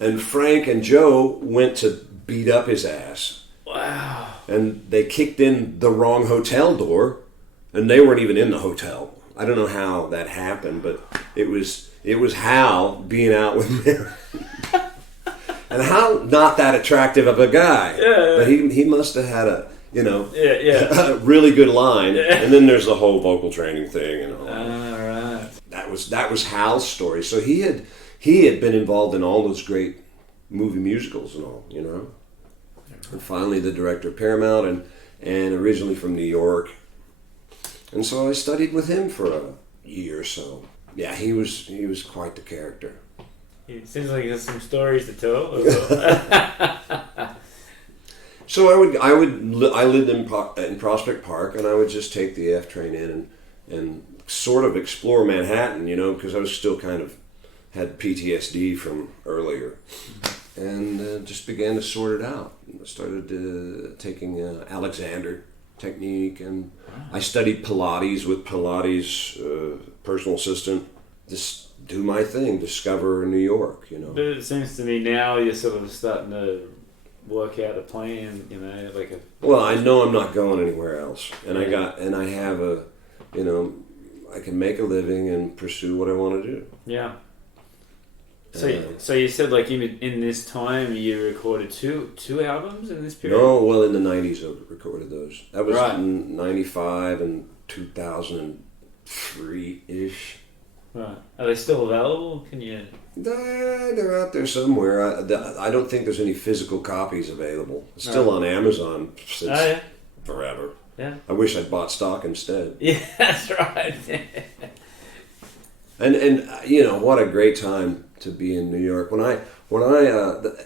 and Frank and Joe went to beat up his ass. Wow. And they kicked in the wrong hotel door, and they weren't even in the hotel. I don't know how that happened, but it was Hal being out with Marilyn. And Hal, not that attractive of a guy. Yeah. But he must have had a Yeah. really good line. Yeah. And then there's the whole vocal training thing and all that. All right. That was Hal's story. So he had been involved in all those great movie musicals and all, And finally the director of Paramount and originally from New York. And so I studied with him for a year or so. Yeah, he was quite the character. It seems like he has some stories to tell. So I lived in Prospect Park, and I would just take the F train in and sort of explore Manhattan, because I was still kind of had PTSD from earlier, and just began to sort it out. I started taking Alexander technique, and I studied Pilates with Pilates' personal assistant. Just do my thing, discover New York, But it seems to me now you're sort of starting to work out a plan, Well, I know I'm not going anywhere else, and I have I can make a living and pursue what I want to do. Yeah. So you said in this time you recorded two albums in this period? No, well in the 90s I recorded those. That was right. in 95 and 2003-ish. Right. Are they still available? Can you... They're out there somewhere. I don't think there's any physical copies available. It's still on Amazon since forever. Yeah. I wish I'd bought stock instead. Yeah, that's right. And what a great time to be in New York. When I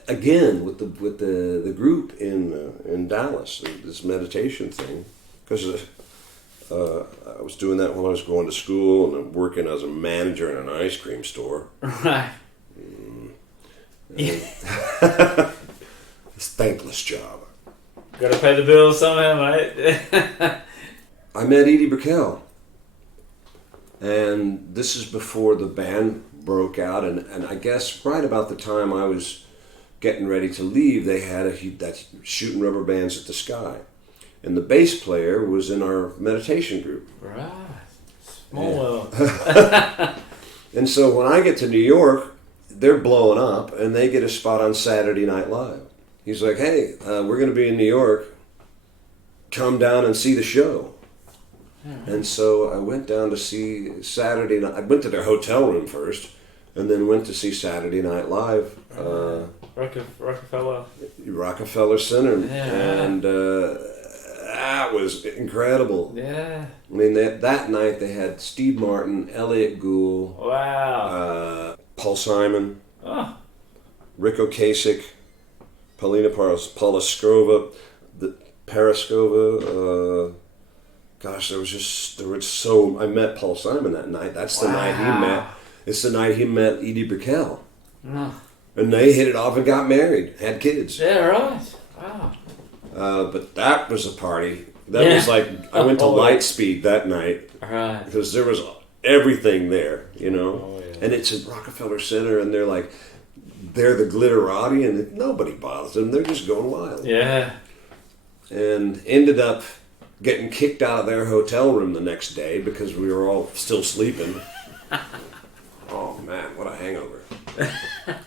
again with the group in Dallas, this meditation thing, because I was doing that while I was going to school and working as a manager in an ice cream store. Right. This thankless job. Got to pay the bills somehow, mate. I met Edie Brickell, and this is before the band broke out, and I guess right about the time I was getting ready to leave, they had that shooting rubber bands at the sky, and the bass player was in our meditation group. Right, small world. And so when I get to New York, they're blowing up, and they get a spot on Saturday Night Live. He's like, "Hey, we're going to be in New York. Come down and see the show." And so I went down to see Saturday Night. I went to their hotel room first, and then went to see Saturday Night Live. Rockefeller Center, and that was incredible. Yeah. I mean, that night they had Steve Martin, Elliot Gould, wow, Paul Simon, Rick Ocasek, Paulina Paraskova, I met Paul Simon that night. That's the night he met. It's the night he met Edie Brickell. And they hit it off and got married, had kids. Yeah, right. Wow. But that was a party. That was like, I went to Lightspeed that night. Right. Because there was everything there, Oh, yeah. And it's at Rockefeller Center, and they're the glitterati, and nobody bothers them. They're just going wild. Yeah. And ended up getting kicked out of their hotel room the next day because we were all still sleeping. Oh man, what a hangover.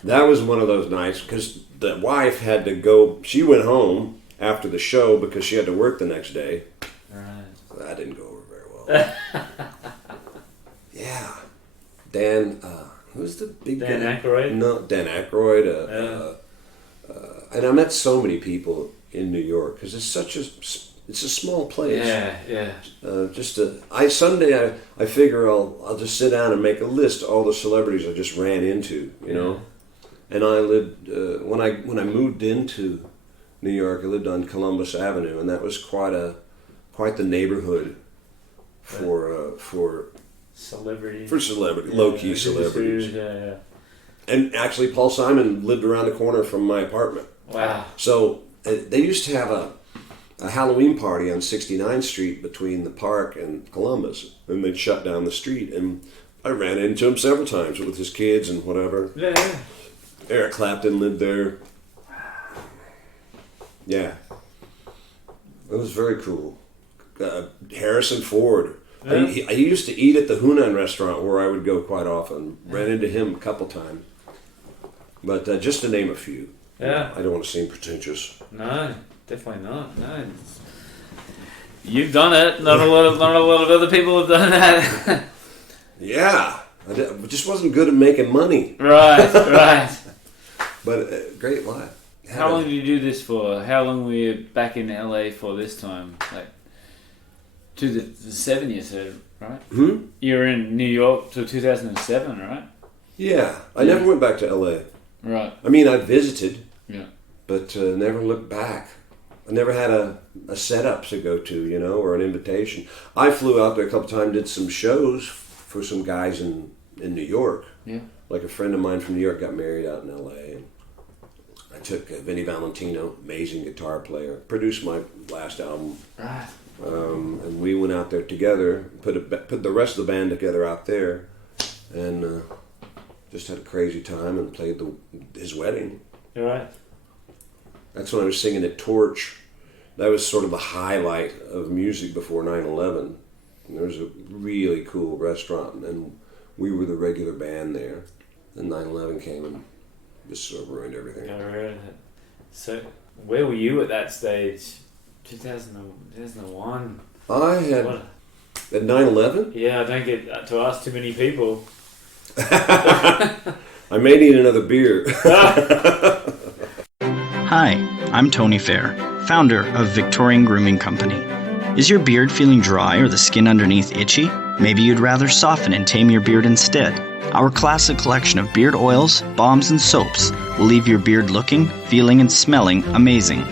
That was one of those nights because the wife had to go. She went home after the show because she had to work the next day. Right. That didn't go over very well. Yeah. Dan, who's the big Dan guy? Aykroyd? No, Dan Aykroyd. And I met so many people in New York because it's a small place. Yeah. Someday I figure I'll just sit down and make a list of all the celebrities I just ran into, you know. And I lived when I moved into New York. I lived on Columbus Avenue, and that was quite the neighborhood for celebrity. Low key celebrities. Yeah. And actually, Paul Simon lived around the corner from my apartment. Wow. So they used to have a Halloween party on 69th Street between the park and Columbus, and they'd shut down the street. And I ran into him several times with his kids and whatever. Yeah. Eric Clapton lived there. Yeah. It was very cool. Harrison Ford. Yeah. He used to eat at the Hunan restaurant where I would go quite often. Ran into him a couple times. But just to name a few. Yeah. I don't want to seem pretentious. No, definitely not. No. You've done it. Not a lot of other people have done that. Yeah. I just wasn't good at making money. Right. But great life. How long did you do this for? How long were you back in LA for this time? Like, to the 7 you said, right? You were in New York till 2007, right? Yeah. I never went back to LA. Right. I mean, I visited. Yeah. But never looked back. I never had a setup to go to, you know, or an invitation. I flew out there a couple times, did some shows for some guys in New York. Yeah. Like a friend of mine from New York got married out in L.A. And I took Vinnie Valentino, amazing guitar player, produced my last album. Right. And we went out there together, put the rest of the band together out there, and just had a crazy time and played his wedding. You're right. That's when I was singing at Torch. That was sort of the highlight of music before 9/11. And there was a really cool restaurant, and we were the regular band there. Then 9/11 came and just sort of ruined everything. I ruined it. So, where were you at that stage? 2001. I had... What? At 9/11? Yeah, I don't get to ask too many people. I may need another beer. Hi, I'm Tony Fair, founder of Victorian Grooming Company. Is your beard feeling dry or the skin underneath itchy? Maybe you'd rather soften and tame your beard instead. Our classic collection of beard oils, balms, and soaps will leave your beard looking, feeling, and smelling amazing.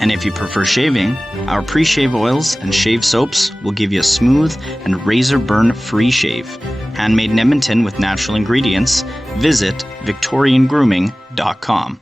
And if you prefer shaving, our pre-shave oils and shave soaps will give you a smooth and razor burn-free shave. Handmade in Edmonton with natural ingredients. Visit VictorianGrooming.com.